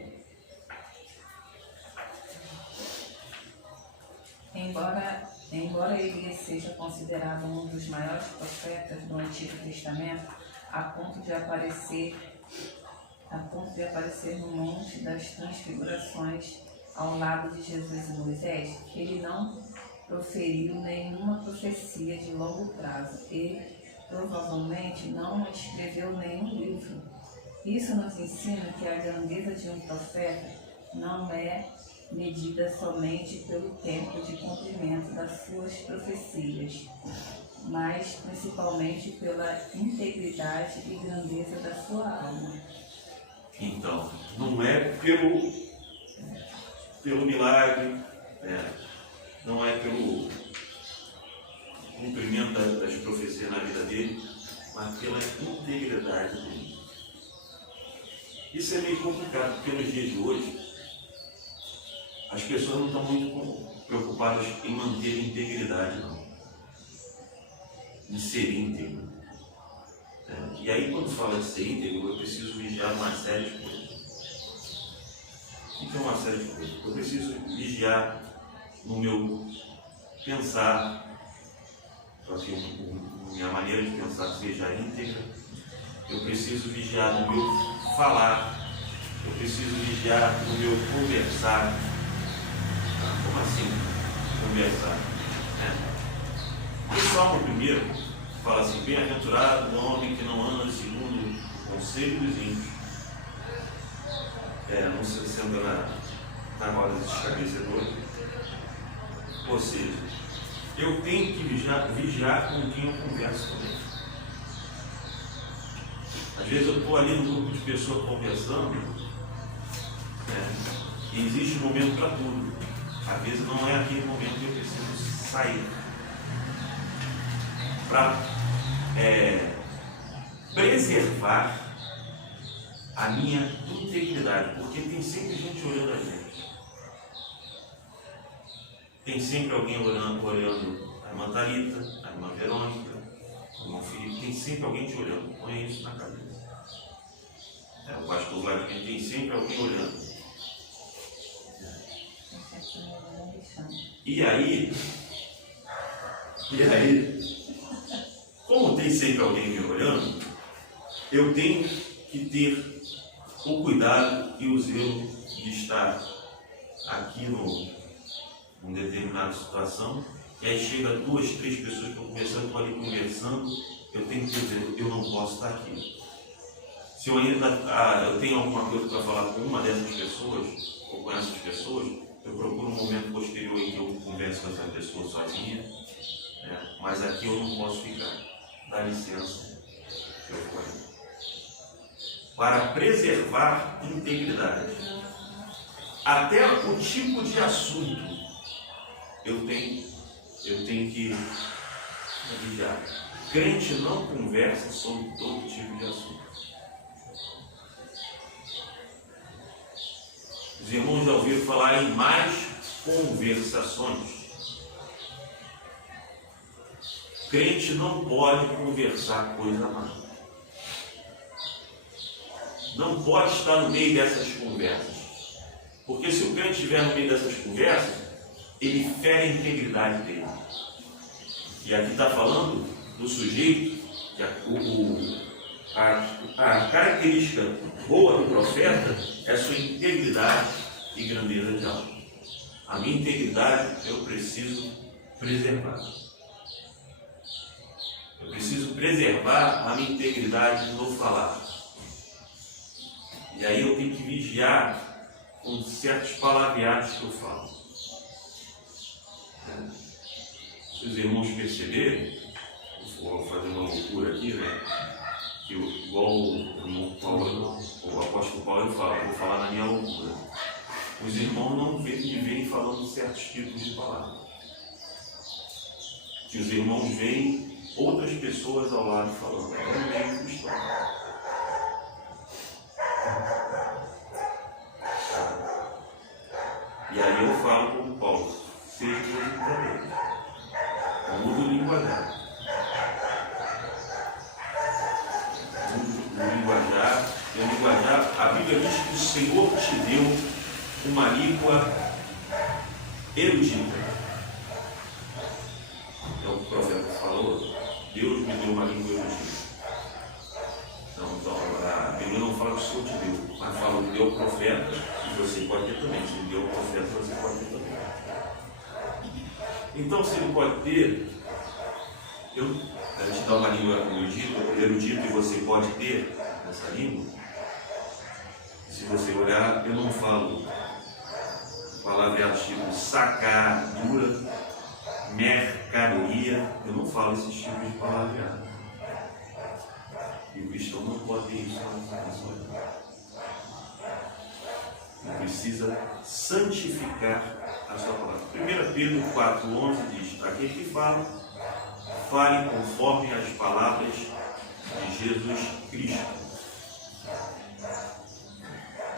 Embora Elias seja considerado um dos maiores profetas do Antigo Testamento, a ponto de aparecer no Monte das Transfigurações ao lado de Jesus e Moisés, ele não proferiu nenhuma profecia de longo prazo. Ele provavelmente não escreveu nenhum livro. Isso nos ensina que a grandeza de um profeta não é medida somente pelo tempo de cumprimento das suas profecias, mas principalmente pela integridade e grandeza da sua alma. Então, não é pelo milagre, não é pelo cumprimento das profecias na vida dele, mas pela integridade dele. Isso é meio complicado, porque nos dias de hoje as pessoas não estão muito preocupadas em manter a integridade, não. Em ser íntegro. E aí, quando fala de ser íntegro, eu preciso vigiar uma série de coisas. O que é uma série de coisas? Eu preciso vigiar no meu pensar, para que minha maneira de pensar seja íntegra. Eu preciso vigiar no meu falar. Eu preciso vigiar no meu conversar. Como assim conversar? O Salmo primeiro fala assim: bem-aventurado o homem que não anda segundo o conselho dos ímpios, não se senta na roda dos escarnecedores. Ou seja, eu tenho que vigiar com quem eu converso também. Às vezes eu estou ali no grupo de pessoas conversando, e existe um momento para tudo. Às vezes não é aquele momento que eu preciso sair para preservar a minha integridade, porque tem sempre gente olhando a gente. Tem sempre alguém olhando a irmã Thalita, a irmã Verônica, o irmão Felipe, tem sempre alguém te olhando. Põe isso na cabeça. O pastor Vladimir, tem sempre alguém olhando. E aí, como tem sempre alguém me olhando, eu tenho que ter o cuidado e o zelo de estar aqui numa determinada situação, e aí chega 2, 3 pessoas que estão conversando, eu estou ali conversando, eu tenho que dizer, eu não posso estar aqui. Se eu ainda eu tenho alguma coisa para falar com uma dessas pessoas, ou com essas pessoas, eu procuro um momento posterior em que eu converso com essa pessoa sozinha, né? Mas aqui eu não posso ficar. Dá licença, eu vou aí. Para preservar integridade. Até o tipo de assunto eu tenho que vigiar. Crente não conversa sobre todo tipo de assunto. Os irmãos já ouviram falar em mais conversações? Crente não pode conversar coisa má. Não pode estar no meio dessas conversas. Porque se o crente estiver no meio dessas conversas, ele fere a integridade dele. E aqui está falando do sujeito, que a característica boa do profeta é a sua integridade e grandeza de alma. A minha integridade eu preciso preservar. Eu preciso preservar a minha integridade no falar. E aí eu tenho que vigiar com certos palavreados que eu falo. Se os irmãos perceberem, vou fazer uma loucura aqui, né? Que igual o apóstolo Paulo fala, eu vou falar na minha loucura. Os irmãos não me veem falando certos tipos de palavras. Que os irmãos veem outras pessoas ao lado falando, é um meio cristão. E aí eu falo como Paulo, seja verdadeiro. Muda o linguajar. O linguajar, a Bíblia diz que o Senhor te deu uma língua erudita. É o que o profeta falou. Deus me deu uma língua erudita. Então, a Bíblia não fala que o Senhor te deu, mas fala que deu o profeta, e você pode ter também. Se ele deu o profeta, você pode ter também. Então, se ele pode ter, eu te dar uma língua erudita e você pode ter essa língua. Se você olhar, eu não falo palavreados tipo sacar, dura, mercadoria, eu não falo esses tipos de palavreados. E o cristão não pode ter isso na sua vida. Ele precisa santificar a sua palavra. 1 Pedro 4,11 diz: aquele que fala, fale conforme as palavras de Jesus Cristo.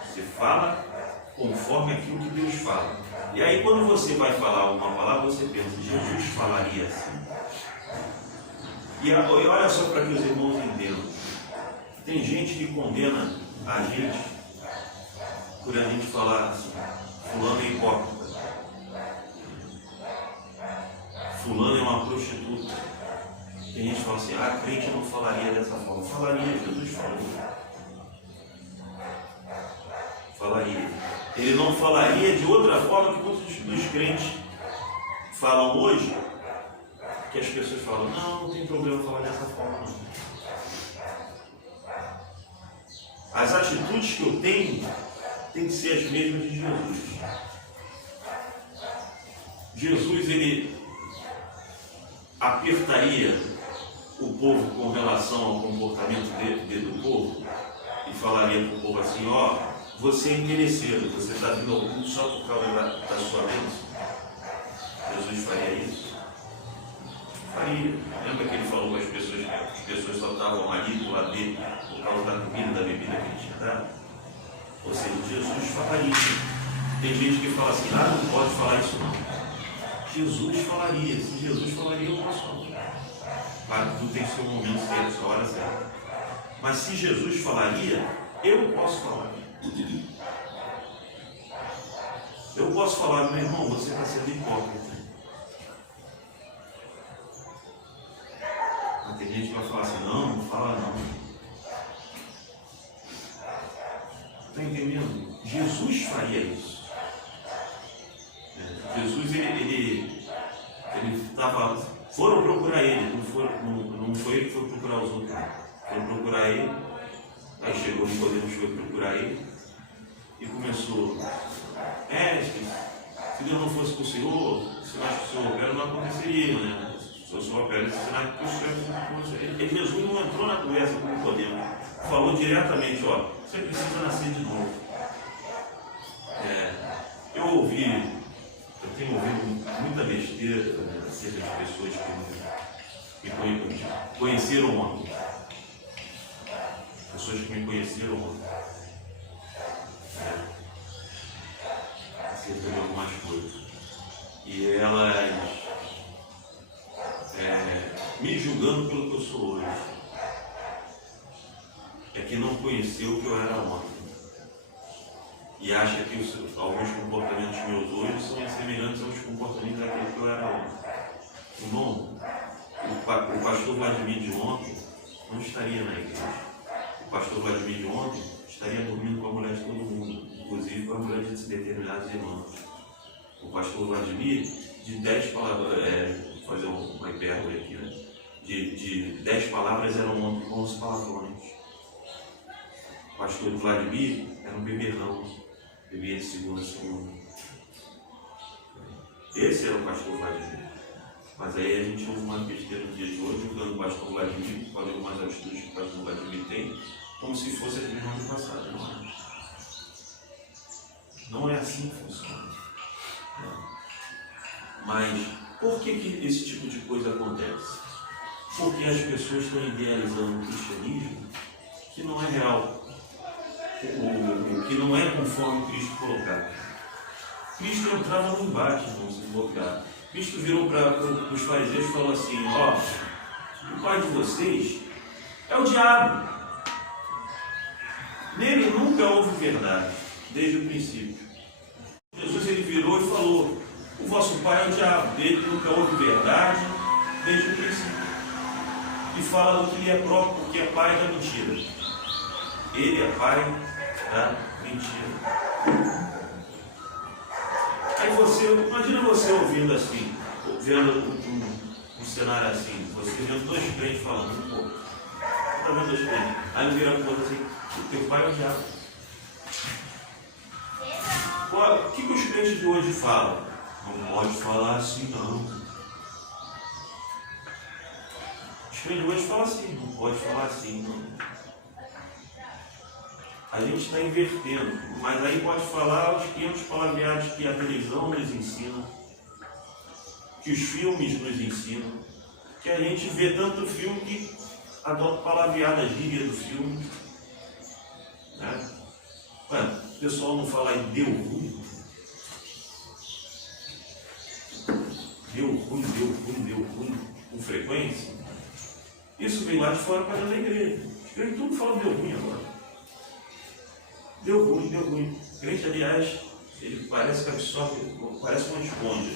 Você fala conforme aquilo que Deus fala. E aí quando você vai falar uma palavra, você pensa, Jesus falaria assim. E olha só para que os irmãos entendam. Tem gente que condena a gente por a gente falar assim, fulano é hipócrita. Fulano é uma prostituta. Tem gente que fala assim, crente não falaria dessa forma. Falaria, Jesus falou. Falaria. Ele não falaria de outra forma que muitos dos crentes falam hoje, que as pessoas falam, não tem problema falar dessa forma não. As atitudes que eu tenho têm que ser as mesmas de Jesus. Jesus, ele apertaria o povo com relação ao comportamento do povo e falaria para o povo assim, você é interesseiro, você está vindo ao culto só por causa da sua bênção. Jesus faria isso? Faria. Lembra que ele falou com as pessoas que as pessoas só estavam ali do lado dele por causa da comida, da bebida que ele tinha dado? Ou seja, Jesus falaria. Tem gente que fala assim, não pode falar isso não. Jesus falaria. Se Jesus falaria, eu posso falar. Claro, tudo tem seu momento certo, sua hora certa. Mas se Jesus falaria, eu posso falar. Eu posso falar, meu irmão, você está sendo hipócrita. Mas tem gente que vai falar assim, não fala não. Está entendendo? Jesus faria isso. Jesus, ele estava. Foram procurar ele, não foi ele que foi procurar os outros. Foram procurar ele Aí chegou Nicodemos, foi procurar ele e começou: mestre, se Deus não fosse com o Senhor, os sinais que o Senhor opera não aconteceriam, né? Se o Senhor opera esses sinais que o Senhor não aconteceriam. Jesus não entrou na conversa com Nicodemos, falou diretamente: ó, você precisa nascer de novo. Eu tenho ouvido muita besteira acerca de pessoas que me conheceram ontem. Pessoas que me conheceram ontem. Acerca de algumas coisas. E elas me julgando pelo que eu sou hoje. É que não conheceu o que eu era ontem. E acha que alguns comportamentos meus hoje são semelhantes aos comportamentos daquele que eu era ontem. Irmão, o pastor Vladimir de ontem não estaria na igreja. O pastor Vladimir de ontem estaria dormindo com a mulher de todo mundo, inclusive com a mulher de determinados irmãos. O pastor Vladimir, de 10 palavras, fazer uma hipérbole aqui, né? De 10 palavras eram ontem 11 palavrões. O pastor Vladimir era um beberrão, bebia de segunda a segunda. Esse era o pastor Vladimir. Mas aí a gente ouve uma besteira no dia de hoje, julgando o pastor Vladimir, com algumas atitudes que o pastor Vladimir tem, como se fosse aquele ano passado. Não é. Não é assim que funciona. Mas por que esse tipo de coisa acontece? Porque as pessoas estão idealizando o cristianismo que não é real, que não é conforme Cristo colocado. Cristo entrava no embate, não se botar. Cristo virou para os fariseus e falou assim: ó, o pai de vocês é o diabo. Nele nunca houve verdade, desde o princípio. Jesus ele virou e falou: o vosso pai é o diabo, dele nunca houve verdade, desde o princípio. E fala do que lhe é próprio, porque é pai da mentira. Ele é pai da mentira. Aí imagina você ouvindo assim, vendo um cenário assim, você vendo dois crentes falando, pô, tá vendo dois crentes? Aí ele vira para você assim: o teu pai é o diabo. Pô, o que os crentes de hoje falam? Não pode falar assim, não. Os crentes de hoje falam assim: não pode falar assim, não. A gente está invertendo, mas aí pode falar os 500 palavreados que a televisão nos ensina, que os filmes nos ensinam, que a gente vê tanto filme que adota palavreada gíria do filme. Né? Ué, o pessoal não fala em deu ruim? Deu ruim, com frequência? Isso vem lá de fora para dentro da igreja. Os crentes tudo falam deu ruim agora. Deu ruim. O crente, aliás, ele parece que absorve, parece uma esponja.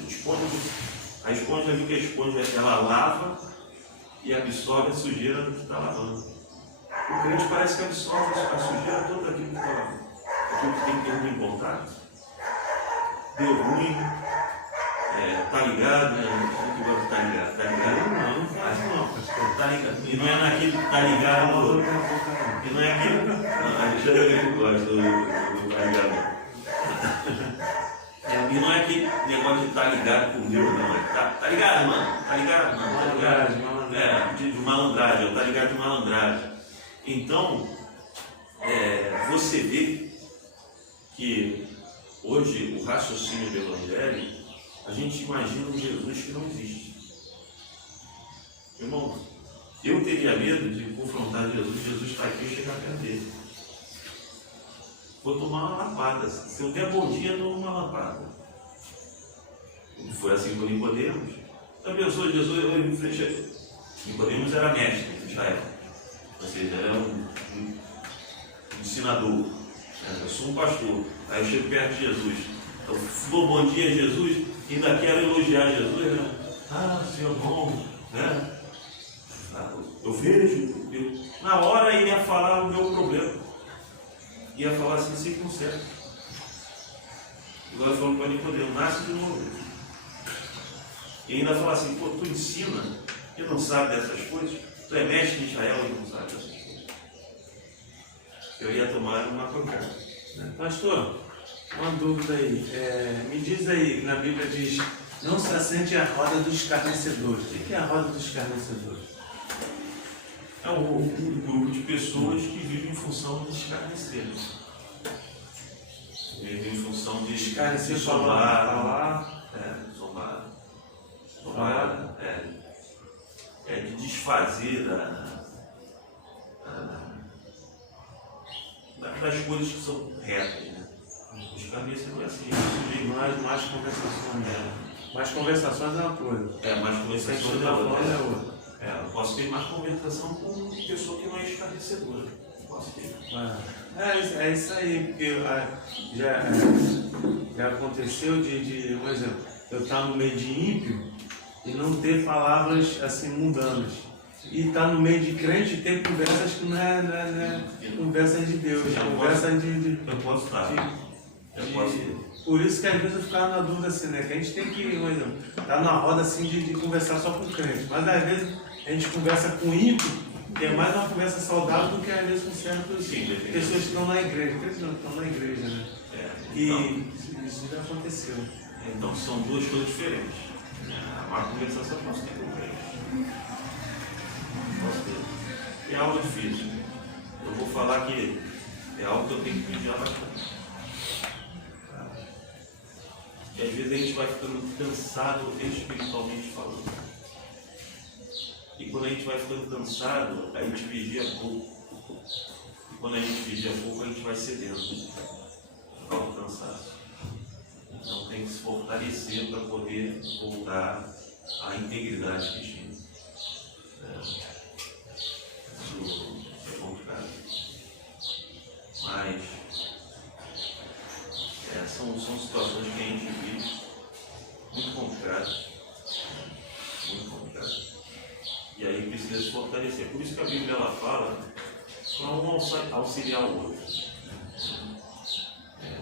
A esponja, viu que a esponja ela lava e absorve a sujeira do que está lavando. O crente parece que absorve a sujeira toda daquilo que está lavando. Aquilo que tem que ter ruim em contato. Deu ruim, tá ligado, né? Tá ligado? Não faz não. Tá ligado. E não é naquele que tá ligado. E não é aquele. Não, a gente gosta do tá ligado. E não é aquele negócio de estar ligado com Deus, não. Tá ligado, mano? Tá ligado, mano? Tá ligado? De malandragem, tá ligado de malandragem. Então, você vê que hoje o raciocínio do Evangelho, a gente imagina um Jesus que não existe. Irmão, eu teria medo de confrontar Jesus está aqui e chegar perto dele. Vou tomar uma lapada. Se eu der bom dia, eu dou uma lapada. Foi assim com Nicodemos. A pessoa, Jesus, eu em frente a Nicodemos era mestre de Israel. Ou seja, era um ensinador. Eu sou um pastor. Aí eu chego perto de Jesus. Eu dou bom dia a Jesus e ainda quero elogiar Jesus. Né? Ah, Senhor bom. Né? Eu vejo. Na hora ele ia falar o meu problema. Ia falar assim, sei que não serve. Igual eu falo para Nicodemos, nasce de novo. E ainda fala assim, pô, tu ensina e não sabe dessas coisas? Tu é mestre de Israel e não sabe dessas coisas. eu ia tomar uma pancada. Pastor, uma dúvida aí. Me diz aí, na Bíblia diz, não se assente à roda dos escarnecedores. O que é a roda dos escarnecedores? É um grupo de pessoas que vivem em função de escarnecer. Vivem em função de Escarnecer, zombar, zombar, de desfazer das coisas que são retas, né? Escarnecer não é assim, Mais conversações. Mais conversações é uma coisa. mais conversações é outra. outra. Eu posso ter mais conversação com pessoa que não é esclarecedora. Posso ter. É isso aí, porque já aconteceu um exemplo, eu estar no meio de ímpio e não ter palavras assim mundanas. E estar no meio de crente e ter conversas que não é conversas de Deus, conversas de. Eu posso estar. Por isso que às vezes eu ficava na dúvida assim, né? Que a gente tem que, estar na roda assim de conversar só com crente. Mas às vezes a gente conversa com ímpio, que é mais uma conversa saudável do que às vezes com certas pessoas que estão na igreja. Porque eles não estão na igreja, né? E isso já aconteceu. Então são duas coisas diferentes. A má conversação eu posso ter com crente. Posso ter. É algo difícil. Eu vou falar que é algo que eu tenho que vigiar bastante. E às vezes a gente vai ficando cansado espiritualmente falando. E quando a gente vai ficando cansado, a gente vigia pouco. E quando a gente vigia pouco, a gente vai cedendo ao cansaço. Então tem que se fortalecer para poder voltar à integridade que tinha. Isso é complicado. Mas são situações que a gente vive muito complicadas. Muito complicadas. E aí precisa se fortalecer. Por isso que a Bíblia ela fala para um auxiliar o outro.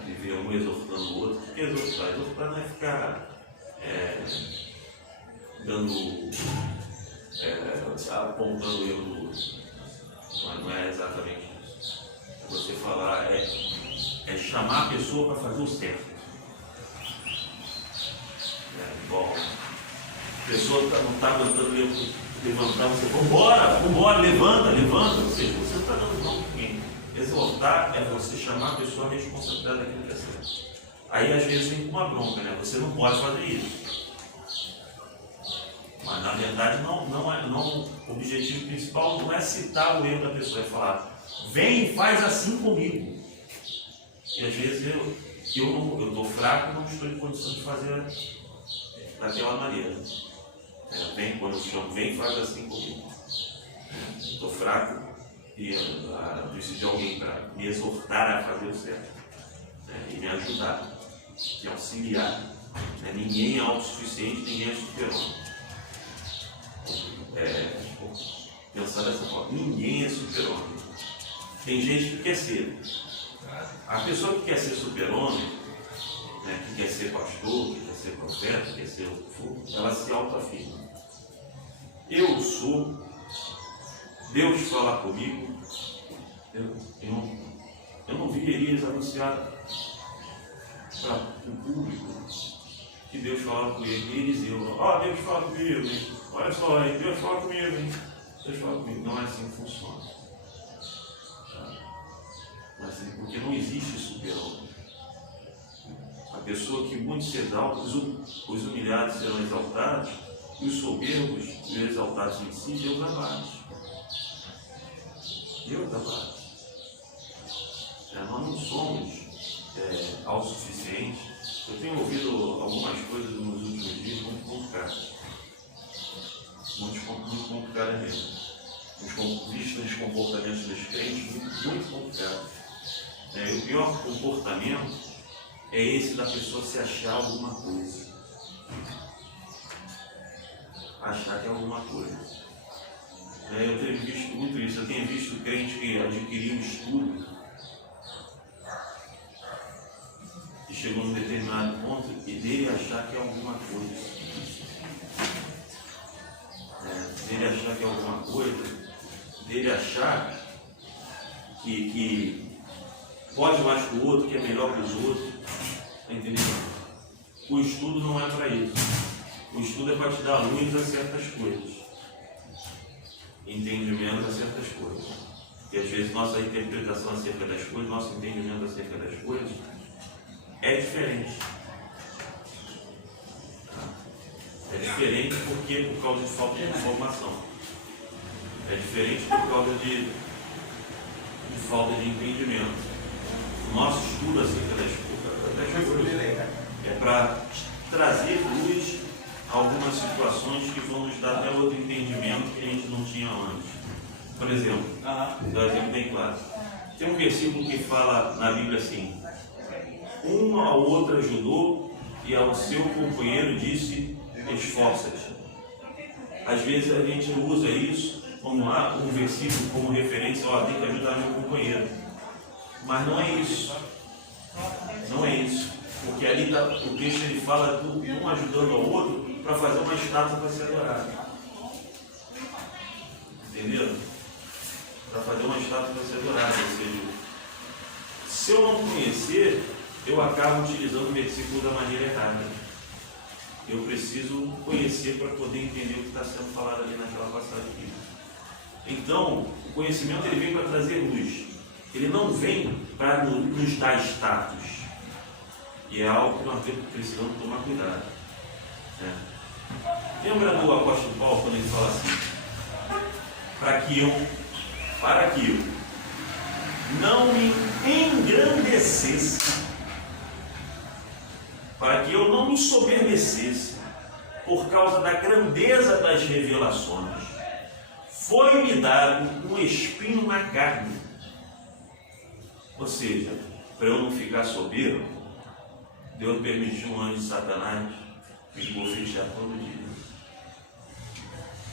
Viver um exortando o outro. O que é exortar? Exortar não é ficar apontando o erro do outro. Mas não é exatamente isso. É você falar, chamar a pessoa para fazer o certo. Bom, a pessoa não está aguentando levantar, você, vambora, levanta. Ou seja, você não está dando mão para ninguém. Exortar é você chamar a pessoa a responsabilidade daquilo que é certo. Aí às vezes vem com uma bronca, né? Você não pode fazer isso. Mas na verdade o objetivo principal não é citar o erro da pessoa, é falar, vem e faz assim comigo. E às vezes eu estou fraco e não estou em condição de fazer daquela maneira. Quando eu chamo, vem e faz assim comigo. Estou fraco e preciso de alguém para me exortar a fazer o certo. E me ajudar, me auxiliar. Ninguém é autossuficiente, ninguém é super-homem. Pensar dessa forma, ninguém é super-homem. Tem gente que quer ser. A pessoa que quer ser super-homem, que quer ser pastor, que quer ser profeta, que quer ser o que for, ela se autoafirma. Eu sou, Deus falar comigo, eu não vi Elias anunciar para o público que Deus falava com ele, Eliseu, Deus fala comigo, hein? Olha só aí, Deus fala comigo, hein? Deus fala comigo, não é assim que funciona. Porque não existe super-homem. A pessoa que muito se exalta, os humilhados serão exaltados, e os soberbos e os exaltados em si, Deus abate. Deus abate. Nós não somos autossuficientes. Eu tenho ouvido algumas coisas nos últimos dias muito complicadas. Muito complicadas mesmo. Visto nos comportamentos dos crentes, muito complicados. O pior comportamento é esse da pessoa se achar alguma coisa. Achar que é alguma coisa. Eu tenho visto muito isso. Eu tenho visto crente que adquiriu um estudo e chegou num determinado ponto e dele achar que é alguma coisa. Dele achar que é alguma coisa, dele achar que pode mais que o outro, que é melhor que os outros. Está entendendo? O estudo não é para isso. O estudo é para te dar luz a certas coisas, entendimento a certas coisas. E às vezes nossa interpretação acerca das coisas, nosso entendimento acerca das coisas é diferente. É diferente porque por causa de falta de informação. É diferente por causa de falta de entendimento. O nosso estudo acerca das coisas é para trazer luz a algumas situações que vão nos dar até outro entendimento que a gente não tinha antes. Por exemplo, dá um exemplo bem claro. Tem um versículo que fala na Bíblia assim: um ao outro ajudou e ao seu companheiro disse: esforça-te. Às vezes a gente usa isso como um versículo como referência: ó, tem que ajudar meu companheiro. Mas não é isso. Não é isso. Porque ali o texto ele fala do um ajudando ao outro para fazer uma estátua para ser adorada. Entendeu? Para fazer uma estátua para ser adorada. Ou seja, se eu não conhecer, eu acabo utilizando o versículo da maneira errada. Eu preciso conhecer para poder entender o que está sendo falado ali naquela passagem aqui. Então, o conhecimento ele vem para trazer luz. Ele não vem para nos dar status. E é algo que nós precisamos tomar cuidado. Lembra do apóstolo Paulo quando ele fala assim: para que eu não me engrandecesse, para que eu não me soberbecesse por causa da grandeza das revelações, foi-me dado um espinho na carne. Ou seja, para eu não ficar soberbo, Deus permitiu um anjo de Satanás me bofetear todo dia.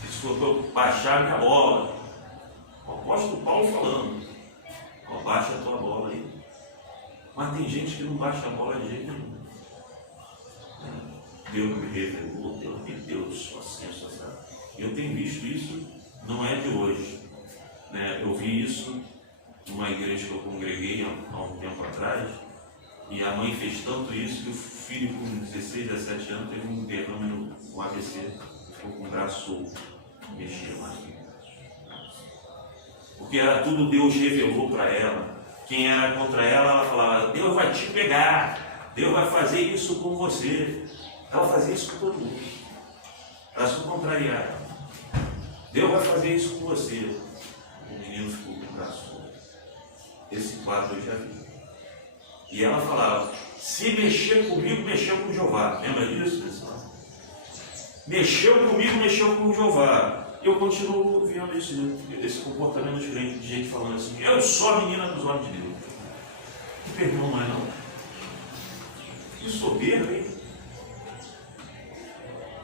Isso foi para eu baixar minha bola. O apóstolo Paulo falando: ó, baixa a tua bola aí. Mas tem gente que não baixa a bola de jeito nenhum. Deus me revelou, Deus me deu só assim, só sabe. Eu tenho visto isso, não é de hoje. Eu vi isso numa igreja que eu congreguei há um tempo atrás. E a mãe fez tanto isso que o filho com 16, 17 anos teve um derrame no AVC, ficou com o braço solto, mexia mais. Porque era tudo Deus revelou para ela. Quem era contra ela, ela falava: Deus vai te pegar, Deus vai fazer isso com você. Ela fazia isso com todo mundo. Ela só contrariava. Deus vai fazer isso com você. O menino ficou com o braço solto. Esse quadro eu já vi. E ela falava: se mexer comigo, mexeu com Jeová. Lembra disso, pessoal? Mexeu comigo, mexeu com Jeová. Eu continuo vendo esse comportamento dos crentes, de gente falando assim: eu sou a menina dos olhos de Deus. O teu irmão não é não. Que soberbo, hein?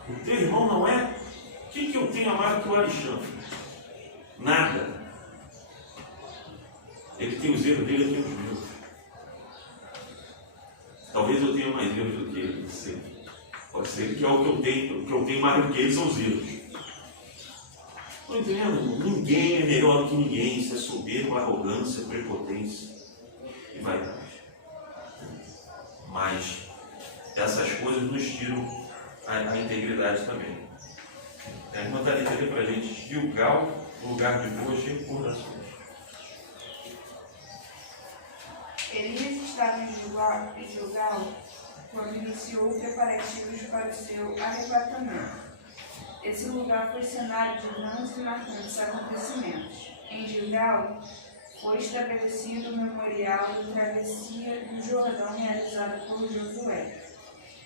O teu irmão não é? O que eu tenho a mais que o Alexandre? Nada. Ele tem os erros dele, eu tenho os meus. Talvez eu tenha mais erros do que ele, não sei. Pode ser que é o que eu tenho mais do que ele são os erros. Estou entendendo? Ninguém é melhor do que ninguém. Isso é soberba, arrogância, prepotência e vaidade. Mas essas coisas nos tiram a integridade também. A irmã está dizendo para a gente: Gilgal, lugar de boas recordações. Elias estava em Gilgal quando iniciou preparativos para o seu arrebatamento. Esse lugar foi cenário de grandes e marcantes acontecimentos. Em Gilgal foi estabelecido o memorial da travessia do Jordão realizada por Josué.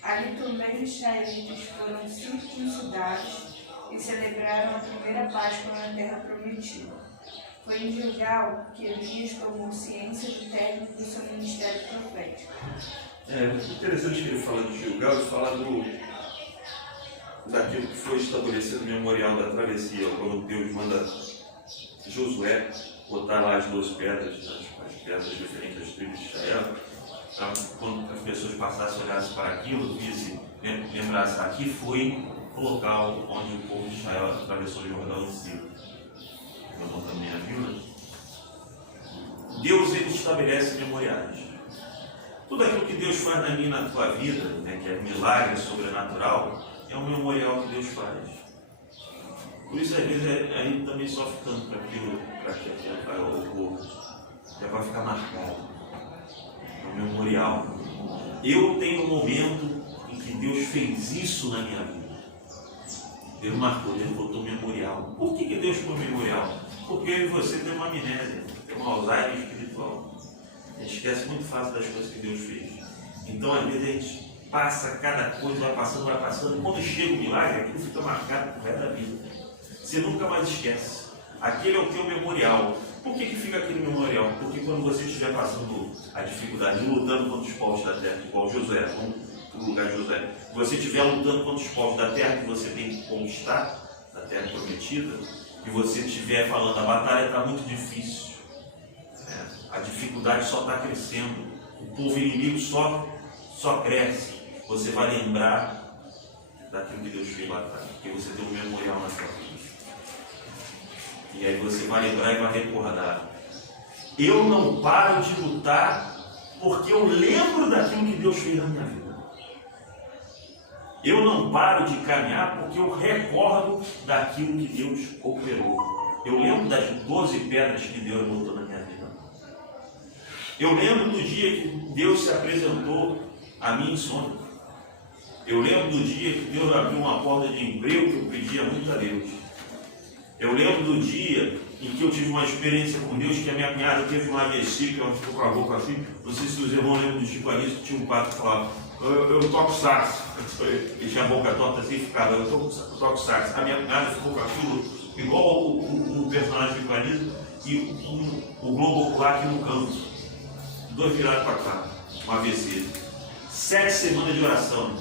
Ali também os israelitas foram circuncidados e celebraram a primeira Páscoa na terra prometida. Foi em Gilgal que Elias tomou ciência do término do seu ministério profético. É interessante que ele fala de Gilgal, ele fala daquilo que foi estabelecido no memorial da travessia, quando Deus manda Josué botar lá as 12 pedras, as pedras diferentes das tribos de Israel, para quando as pessoas passassem, olhassem para aquilo, vissem, lembrassem: aqui foi o local onde o povo de Israel atravessou o Jordão em si. Eu vou também a Bíblia. Deus ele estabelece memoriais. Tudo aquilo que Deus faz na minha e na tua vida, né, que é milagre sobrenatural, é um memorial que Deus faz. Por isso, às vezes, a gente também só ficando para aquilo vai ocorrer. Já vai ficar marcado. É um memorial. Eu tenho um momento em que Deus fez isso na minha vida. Deus marcou, Deus botou memorial. Por que Deus pôs memorial? Porque eu e você tem uma amnésia, tem um Alzheimer espiritual. A gente esquece muito fácil das coisas que Deus fez. Então, às vezes, a gente passa cada coisa, vai passando. E quando chega o milagre, aquilo fica marcado pro resto da vida. Você nunca mais esquece. Aquele é o teu memorial. Por que fica aquele memorial? Porque quando você estiver passando a dificuldade, lutando contra os povos da terra, igual Josué, vamos para o lugar de Josué, você estiver lutando contra os povos da terra que você tem que conquistar, da terra prometida, e você estiver falando, a batalha está muito difícil, a dificuldade só está crescendo, o povo inimigo só cresce, você vai lembrar daquilo que Deus fez lá atrás, porque você tem um memorial na sua vida. E aí você vai lembrar e vai recordar. Eu não paro de lutar porque eu lembro daquilo que Deus fez na minha vida. Eu não paro de caminhar porque eu recordo daquilo que Deus operou. Eu lembro das 12 pedras que Deus botou na minha vida. Eu lembro do dia que Deus se apresentou a mim em sonho. Eu lembro do dia que Deus abriu uma porta de emprego que eu pedia muito a Deus. Eu lembro do dia em que eu tive uma experiência com Deus, que a minha cunhada teve um AVC, que ela ficou com a boca assim. Não sei se os irmãos lembram do Chico Anísio, que tinha um quadro que falava, eu toco sax. Ele tinha a boca torta assim e ficava, eu toco sax. A minha cunhada ficou com aquilo, igual o personagem do Chico Anísio, e o globo ocular aqui no canto. Dois virados para cá, um AVC. 7 semanas de oração.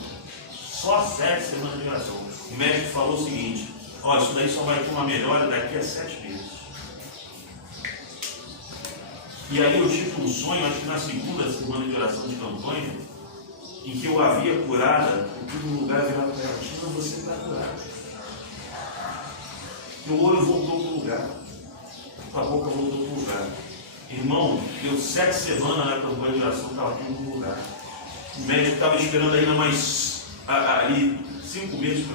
Só 7 semanas de oração. O médico falou o seguinte, ó, isso daí só vai ter uma melhora daqui a 7 meses. E aí eu tive um sonho, acho que na segunda semana de oração de campanha, em que eu havia curada, em todo lugar virava para ela, Tina, você está curada. Meu olho voltou para o lugar, a boca voltou para o lugar. Irmão, deu 7 semanas na campanha de oração, estava tudo no lugar. O médico estava esperando ainda mais ali 5 meses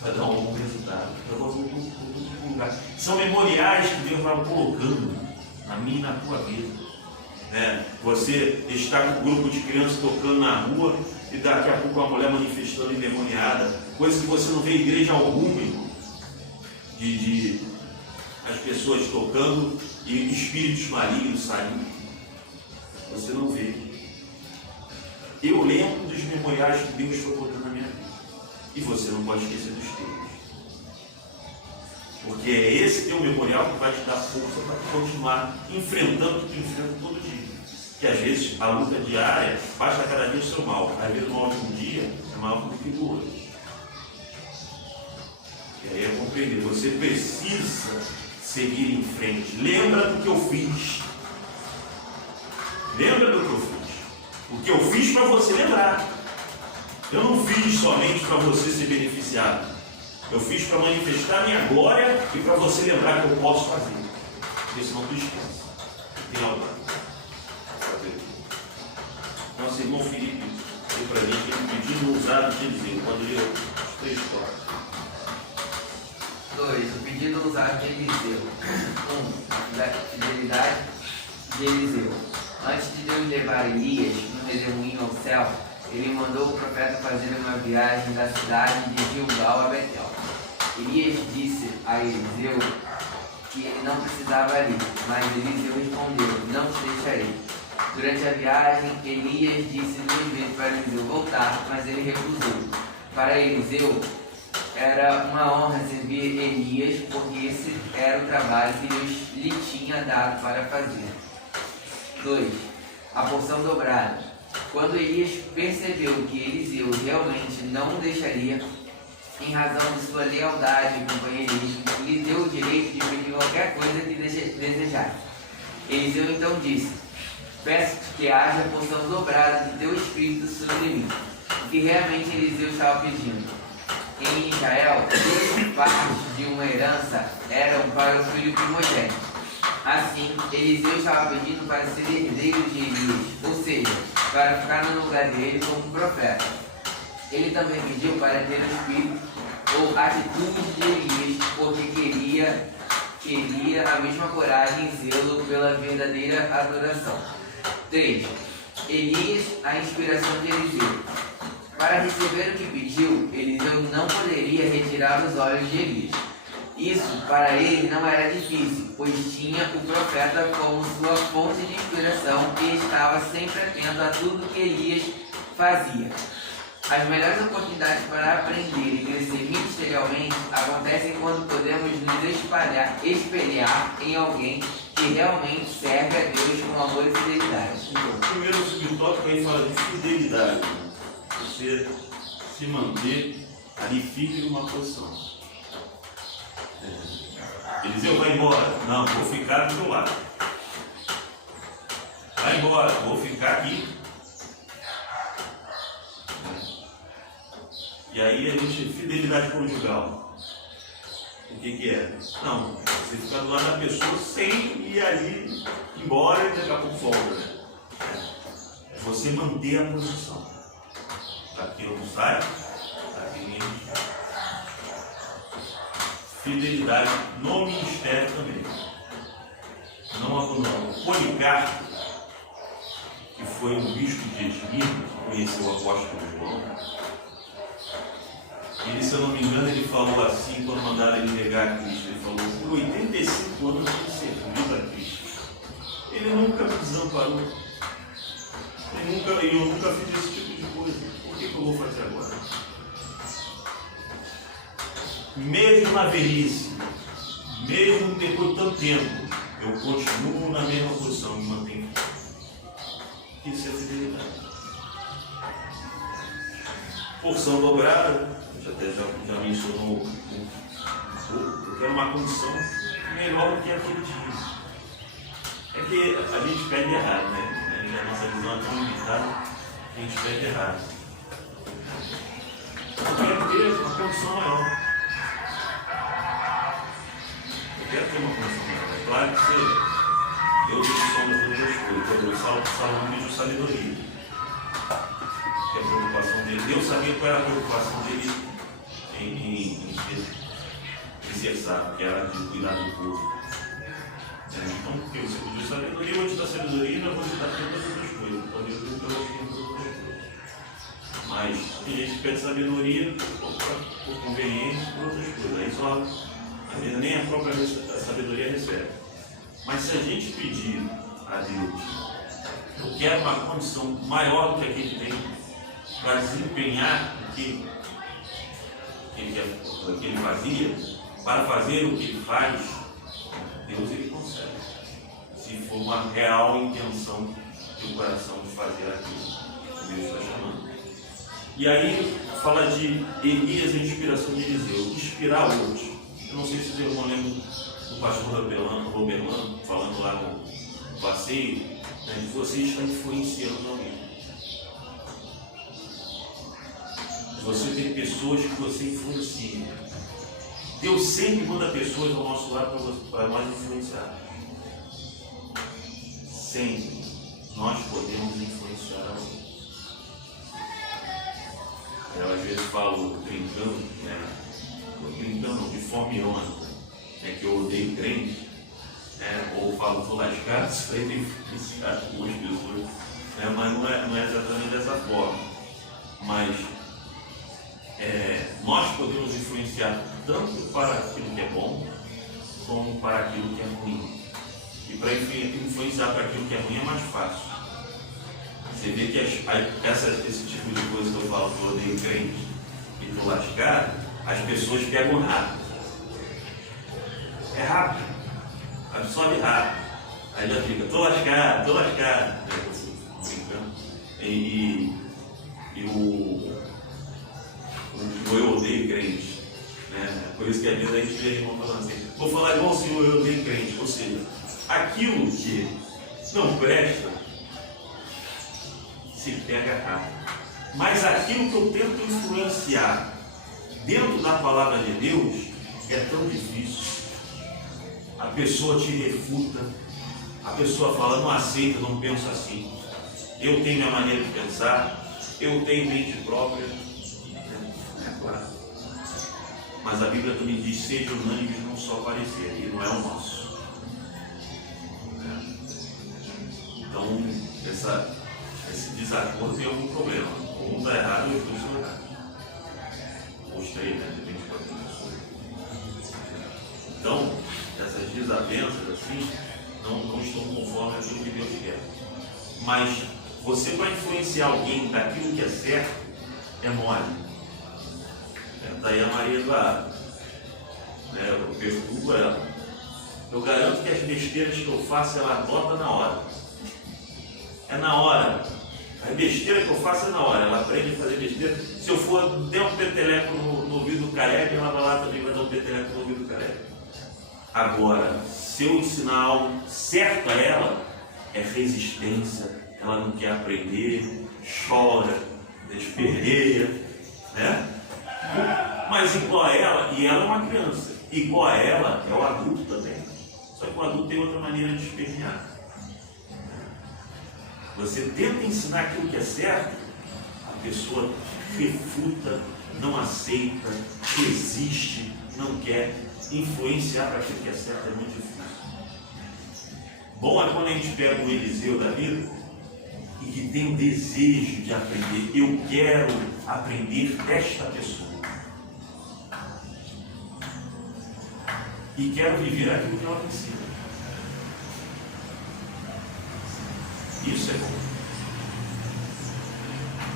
para dar um bom resultado. Eu volto para o lugar. São memoriais que Deus vai colocando na minha e na tua vida. Você está com um grupo de crianças tocando na rua e daqui a pouco uma mulher manifestando endemoniada. Coisa que você não vê em igreja alguma, de as pessoas tocando e espíritos malignos saindo. Você não vê. Eu lembro dos memoriais que Deus foi botando na minha vida. E você não pode esquecer dos teus. Porque é esse teu memorial que vai te dar força para continuar enfrentando o que tu enfrenta todo dia. Que às vezes a luta diária basta cada dia o seu mal. Às vezes o mal de um dia é maior do que do outro. E aí é compreender. Você precisa seguir em frente. Lembra do que eu fiz. Lembra do que eu fiz. O que eu fiz para você lembrar. Eu não fiz somente para você ser beneficiado. Eu fiz para manifestar a minha glória e para você lembrar que eu posso fazer. Porque senão tu esquece. Tem algo. Nosso irmão Felipe deu para a gente ele pedindo ousado de Eliseu. Pode ler os 3 tópicos. 2. O pedido ousado de Eliseu. 1. A fidelidade de Eliseu. Antes de Deus levar Elias no redemoinho ao céu, ele mandou o profeta fazer uma viagem da cidade de Gilgal a Betel. Elias disse a Eliseu que ele não precisava ir, mas Eliseu respondeu, não te deixarei. Durante a viagem, Elias disse 2 vezes para Eliseu voltar, mas ele recusou. Para Eliseu, era uma honra servir Elias, porque esse era o trabalho que Deus lhe tinha dado para fazer. 2. A porção dobrada. Quando Elias percebeu que Eliseu realmente não o deixaria, em razão de sua lealdade e companheirismo, lhe deu o direito de pedir qualquer coisa que desejasse. Eliseu então disse, peço-te que haja porção dobrada de teu espírito sobre mim. O que realmente Eliseu estava pedindo. Em Israel, 2 partes de uma herança eram para o filho primogênito. Assim, Eliseu estava pedindo para ser herdeiro de Elias, ou seja, para ficar no lugar dele como profeta. Ele também pediu para ter o espírito ou atitude de Elias, porque queria a mesma coragem e zelo pela verdadeira adoração. 3. Elias, a inspiração de Eliseu. Para receber o que pediu, Eliseu não poderia retirar os olhos de Elias. Isso, para ele, não era difícil, pois tinha o profeta como sua fonte de inspiração e estava sempre atento a tudo que Elias fazia. As melhores oportunidades para aprender e crescer ministerialmente acontecem quando podemos nos espelhar em alguém que realmente serve a Deus com amor e fidelidade. Então, primeiro o subtópico aí fala de fidelidade. Você se manter ali firme numa posição. Eliseu, vai embora. Não, vou ficar do teu lado. Vai embora, vou ficar aqui. E aí a gente, fidelidade conjugal. O que é? Não, você ficar do lado da pessoa sem ir ali embora e daqui a pouco volta, né? É você manter a posição. Aqui eu não saio, aqui fidelidade no ministério também. Não abandonar. O Policarpo, que foi um bispo de Esmirna, que conheceu o apóstolo João, ele, se eu não me engano, ele falou assim quando mandaram ele negar a Cristo. Ele falou: por 85 anos ele serviu a Cristo. Ele nunca me desamparou. Eu nunca fiz esse tipo de coisa. Por que eu vou fazer agora? Mesmo na velhice, mesmo depois de tanto tempo, eu continuo na mesma posição e mantenho. Isso é fidelidade. Porção dobrada, já mencionou um pouco, eu quero uma condição melhor do que aquele dia. É que a gente pede errado, né? A nossa visão é tão limitada que a gente pede errado. Eu quero ter uma condição maior. Eu quero ter uma condição maior. É claro que Deus somos todas as coisas. O Salomão pediu sabedoria. Que é a preocupação dele. Deus sabia qual era a preocupação dele em exerçar, que era de cuidar do povo. Então, porque você pediu sabedoria, eu vou te dar sabedoria e eu vou te dar todas as outras coisas. Então, Deus tem todas as outras coisas. Mas tem gente que pede sabedoria por conveniência, por outras coisas. Aí só, às vezes, nem a própria sabedoria recebe. Mas se a gente pedir a Deus, eu quero uma condição maior do que aquele tem para desempenhar o que ele fazia, para fazer o que ele faz, Deus ele consegue. Se for uma real intenção do coração de fazer aquilo que Deus está chamando. E aí fala de Elias e a inspiração de Eliseu, inspirar outros. Eu não sei se vocês irmãos lembram do pastor Roberlano falando lá no passeio, né, de você está influenciando alguém. Você tem pessoas que você influencia. Deus sempre manda pessoas ao nosso lado para nós influenciar. Sempre nós podemos influenciar alguém. Eu às vezes falo brincando, né? Brincando de forma irônica, né? Que eu odeio crente, né? Ou falo tô lascado, isso aí tem influenciar algumas pessoas, né? Mas não é exatamente dessa forma. Mas nós podemos influenciar tanto para aquilo que é bom, como para aquilo que é ruim. E para influenciar para aquilo que é ruim é mais fácil. Você vê que esse tipo de coisa que eu falo, que eu odeio crente e tô lascado, as pessoas pegam rápido. É rápido. Absorve rápido. Aí já fica, tô lascado. Brincando. E eu odeio crente, né? Por isso que às vezes a gente vê irmão falando assim, vou falar igual o Senhor, eu odeio crente. Ou seja, aquilo que não presta se pega rápido. Mas aquilo que eu tento influenciar dentro da palavra de Deus é tão difícil. a pessoa te refuta, a pessoa fala, não aceita, não penso assim, eu tenho minha maneira de pensar, eu tenho mente própria. É claro. Mas a Bíblia também diz, seja unânimes num só parecer, e não é o nosso. Então, esse desacordo tem algum problema. Um está errado e os dois estão errados. Os três, né? Depende de qual pessoa. Então, essas desavenças assim não estão conforme aquilo que Deus quer. Mas você, para influenciar alguém daquilo que é certo, é mole. Daí a Maria Eduarda, eu perturbo ela. Eu garanto que as besteiras que eu faço, ela adota na hora. É na hora. A besteira que eu faço é na hora. Ela aprende a fazer besteira. Se eu for der um peteleco no ouvido do careca, ela vai lá também vai dar um peteleco no ouvido do careca. Agora, se eu ensinar algo certo a ela, é resistência. Ela não quer aprender, chora, desperreia, né? Mas igual a ela, e ela é uma criança, igual a ela é o adulto também. Só que o adulto tem outra maneira de espernear. Você tenta ensinar aquilo que é certo, a pessoa refuta, não aceita, resiste, não quer. Influenciar para aquilo que é certo é muito difícil. Bom é quando a gente pega o Eliseu da vida e que tem o desejo de aprender. Eu quero aprender desta pessoa. E quero viver aquilo que ela me ensina. Isso é bom.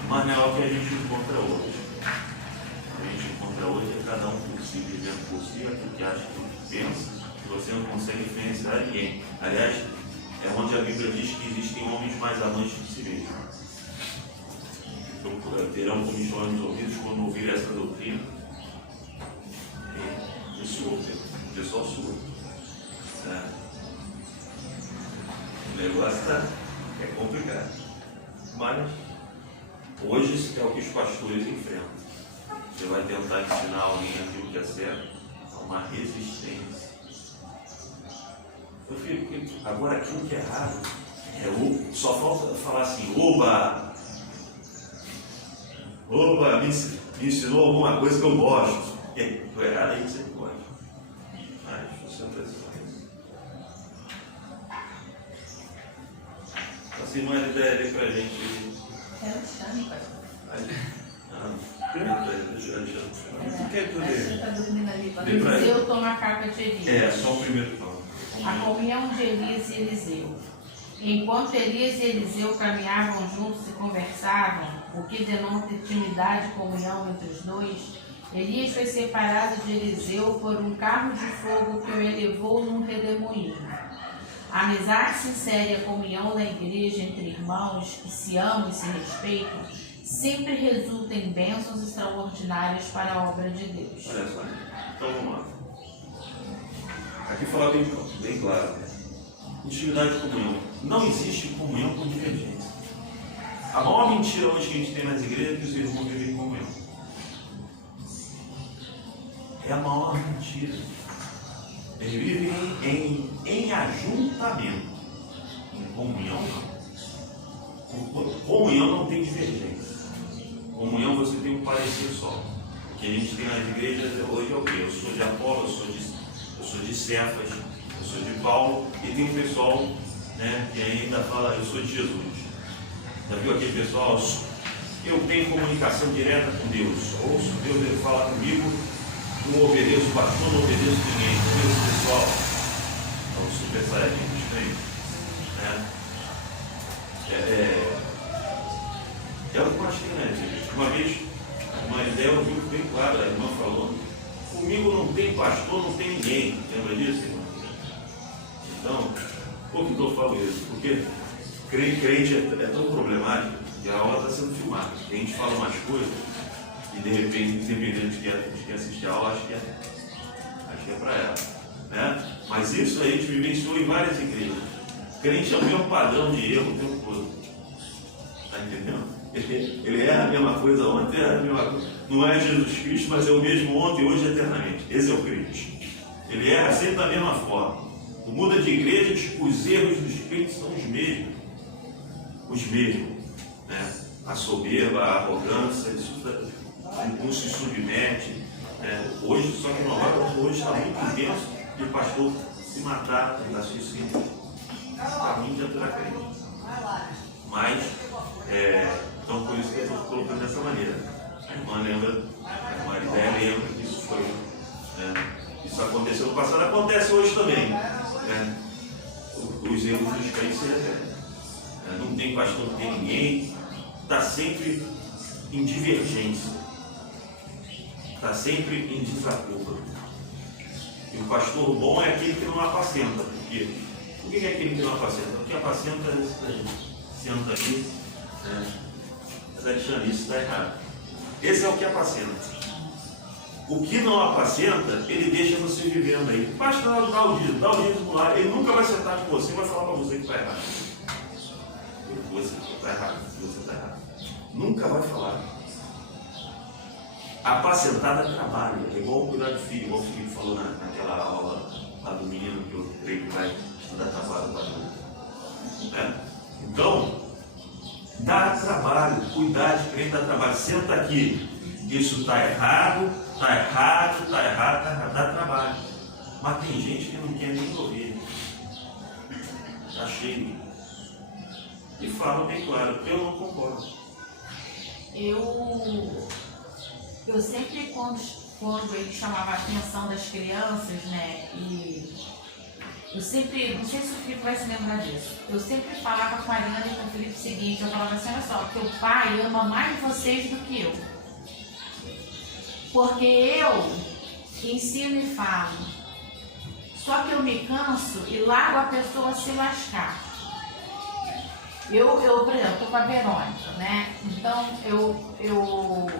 Mas não é o que a gente encontra hoje. A gente encontra hoje é cada um por si, vivendo por si, aquilo que acha, aquilo que pensa, que você não consegue influenciar ninguém. Aliás, é onde a Bíblia diz que existem homens mais amantes de si mesmos. Então, terão comichão nos ouvidos quando ouvir essa doutrina. E o pessoal surdo. O negócio é complicado. Mas hoje isso é o que os pastores enfrentam. Você vai tentar ensinar alguém aquilo que é certo, há uma resistência. Eu fico, agora aquilo que é errado, só falta falar assim, oba, me ensinou alguma coisa que eu gosto. E aí, estou errado aí, você não pode. Mas você não precisa disso. Assim, uma ideia ali pra gente. Quero chame, pastor. Eliseu toma a capa de Elias. Só o primeiro plano. A comunhão de Elias e Eliseu. Enquanto Elias e Eliseu caminhavam juntos e conversavam, o que denota intimidade e comunhão entre os dois, Elias foi separado de Eliseu por um carro de fogo que o elevou num redemoinho. A amizade sincera e a comunhão da igreja entre irmãos que se amam e se respeitam sempre resulta em bênçãos extraordinárias para a obra de Deus. Olha só, então vamos lá. Aqui falar bem claro. Intimidade e comunhão. Não existe comunhão com divergência. A maior mentira hoje que a gente tem nas igrejas é que os irmãos vivem em comunhão. É a maior mentira. Eles vivem em ajuntamento. Em comunhão não. Comunhão não tem divergência. Comunhão você tem um parecer só. O que a gente tem nas igrejas hoje é o quê? Eu sou de Apolo, eu sou de Cefas, eu sou de Paulo, e tem um pessoal, né, que ainda fala, eu sou de Jesus. Já viu aquele pessoal? Eu tenho comunicação direta com Deus. Ouço Deus, ele fala comigo, não obedeço o pastor, não obedeço ninguém. Entendeu esse pessoal? É o super saiyajin dos crentes. É o que eu acho que né, uma vez, uma ideia eu vi bem clara, a irmã falou, comigo não tem pastor, não tem ninguém. Lembra disso, irmão? Então, por que eu falo isso? Porque crente é tão problemático que a aula está sendo filmada. A gente fala umas coisas e de repente, dependendo de quem assistir a aula, acho que é para ela. Né? Mas isso aí a gente vivenciou em várias igrejas. Crente é o mesmo padrão de erro o tempo todo. Está entendendo? Ele é a mesma coisa ontem, é a mesma coisa. Não é Jesus Cristo, mas é o mesmo ontem, hoje e eternamente. Esse é o crente. Ele é sempre da mesma forma. Tu muda de igreja, os erros dos crentes são os mesmos. Os mesmos. Né? A soberba, a arrogância, não se submete. Né? Hoje, só que hoje está muito intenso e o pastor se matar, tentar suicídio. Para mim já está crente. Mas, então por isso que eu estou colocando dessa maneira. A irmã lembra, a irmã Aridéia lembra que isso foi. Isso aconteceu no passado, acontece hoje também. Os erros dos crentes não tem pastor, não tem ninguém, está sempre em divergência, está sempre em desacordo. E o pastor bom é aquele que não apacenta. Por que é aquele que não apacenta? Porque apacenta senta ali, mas Alexandre, isso está errado. Esse é o que apacenta. O que não apacenta, ele deixa você vivendo aí. Basta dar o dízimo lá, ele nunca vai sentar com você e vai falar para você que está errado. Você está errado, você está errado. Nunca vai falar. Apacentada trabalha, é igual cuidar de filho, igual o Felipe falou naquela aula lá do menino que eu creio que vai estudar trabalho para adulto. Então, dá trabalho, cuidar de crente dá trabalho. Senta aqui, isso está errado, dá trabalho. Mas tem gente que não quer nem ouvir. Está cheio. E fala bem claro, eu não concordo. Eu sempre, quando ele chamava a atenção das crianças, né, e eu sempre, não sei se o Felipe vai se lembrar disso, eu sempre falava com a Ariana e com o Felipe o seguinte, eu falava assim, olha só, teu pai ama mais vocês do que eu. Porque eu ensino e falo, só que eu me canso e largo a pessoa se lascar. Eu por exemplo, estou com a Verônica, né? Então,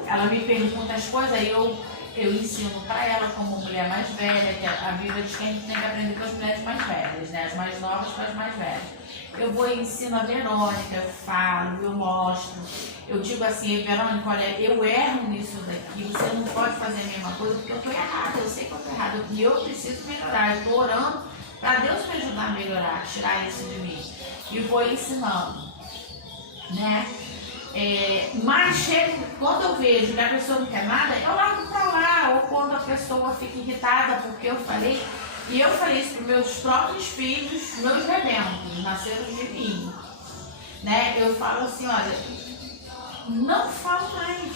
ela me pergunta as coisas e eu ensino para ela como mulher mais velha, que a Bíblia diz que a gente tem que aprender com as mulheres mais velhas, né? As mais novas com as mais velhas. Eu vou e ensino a Verônica, eu falo, eu mostro. Eu digo assim, Verônica, olha, eu erro nisso daqui, você não pode fazer a mesma coisa porque eu estou errada, eu sei que eu estou errada e eu preciso melhorar. Eu estou orando para Deus me ajudar a melhorar, tirar isso de mim. E vou ensinando, né? Mas quando eu vejo que a pessoa não quer nada, eu largo para lá, ou quando a pessoa fica irritada porque eu falei, e eu falei isso para meus próprios filhos, meus rebentos, nasceram de mim, né? Eu falo assim, olha, não falo mais,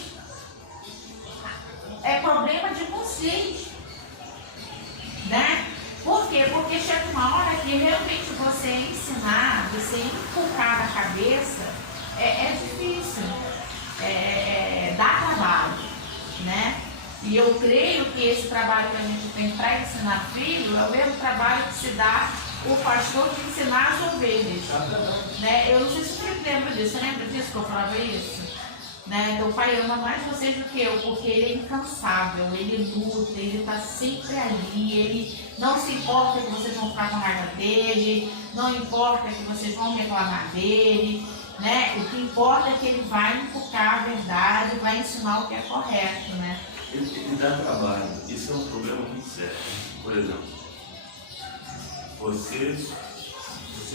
é problema de vocês, né? Por quê? Porque chega uma hora que realmente você ensinar, você inculcar na cabeça, é difícil, dá trabalho, né? E eu creio que esse trabalho que a gente tem para ensinar filho é o mesmo trabalho que se dá o pastor de ensinar as ovelhas, né? Eu não sei se você lembra disso, você lembra disso que eu falava isso? Né? Então o pai ama mais vocês do que eu, porque ele é incansável, ele luta, ele está sempre ali, ele não se importa que vocês vão ficar com raiva dele, não importa que vocês vão reclamar dele, né? O que importa é que ele vai inculcar a verdade, vai ensinar o que é correto, né? Ele dá trabalho, isso é um problema muito sério. Por exemplo, você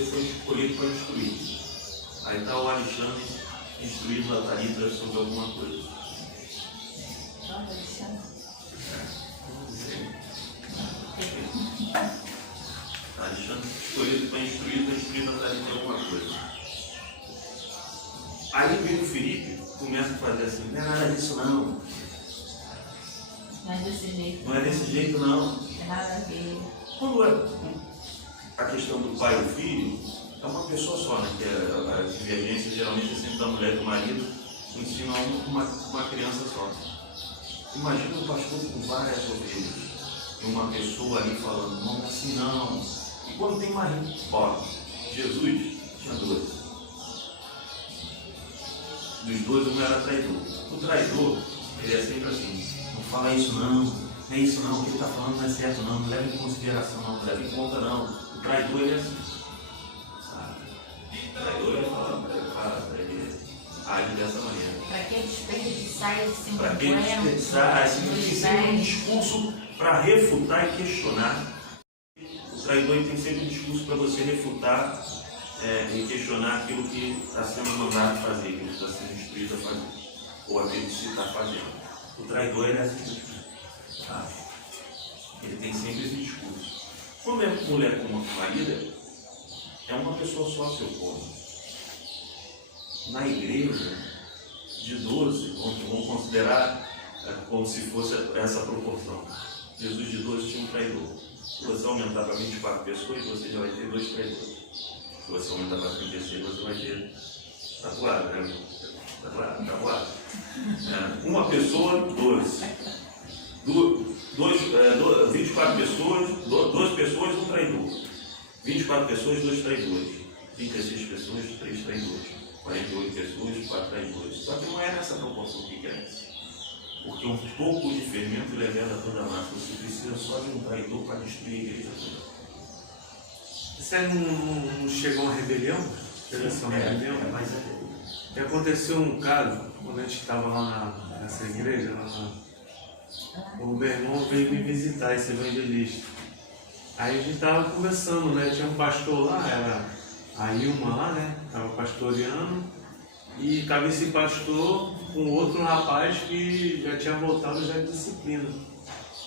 foi escolhido para instruir, aí está o Alexandre instruído a Thalita sobre alguma coisa. Alexandre escolhido para instruído a Thalita alguma coisa. Aí vem o Felipe, começa a fazer assim, não é nada disso não. Não é desse jeito. Não é desse jeito não. Não tem nada a ver. Quando é a questão do pai e do filho, é uma pessoa só, né? Que a divergência geralmente é sempre da mulher e do marido, ensina uma criança só. Imagina um pastor com várias ovelhas, e uma pessoa ali falando, não é assim não. E quando tem marido, ó, Jesus tinha 12. Dos 12, um era traidor. O traidor, ele é sempre assim, não fala isso não é isso não, o que ele está falando não é certo não leva em consideração não leva em conta não. O traidor, ele é assim. O traidor, ele age dessa maneira. Para que desperdiçar esse 50? Para que desperdiçar, assim, tem que ser um discurso para refutar e questionar. O traidor ele tem sempre um discurso para você refutar e questionar aquilo que está sendo mandado fazer, aquilo que está sendo instruído a fazer, ou aquilo que se está fazendo. O traidor ele é assim, tá? Ele tem sempre esse discurso. Quando é mulher como marido, é uma pessoa só a seu povo. Na igreja, de 12, vamos considerar como se fosse essa proporção. Jesus de 12 tinha um traidor. Se você aumentar para 24 pessoas, você já vai ter 2 traidores. Se você aumentar para 36, você vai ter tatuado, né? Tatuado. Uma pessoa, 12. 24 pessoas, 12 pessoas, um traidor. 24 pessoas, 2 traidores. 36 pessoas, 3 traidores. 48 pessoas, 4 traidores. Só que não é nessa proporção que cresce. Porque um pouco de fermento levela toda a massa. Você precisa só de um traidor para destruir a igreja toda. Isso aí não chegou uma rebelião? Rebelião? E aconteceu um caso, quando a gente estava lá nessa igreja, o meu irmão veio me visitar, esse evangelista. Aí a gente estava conversando, né? Tinha um pastor lá, era a Ilma lá, né? Estava pastoreando. E estava esse pastor com outro rapaz que já tinha voltado já de disciplina.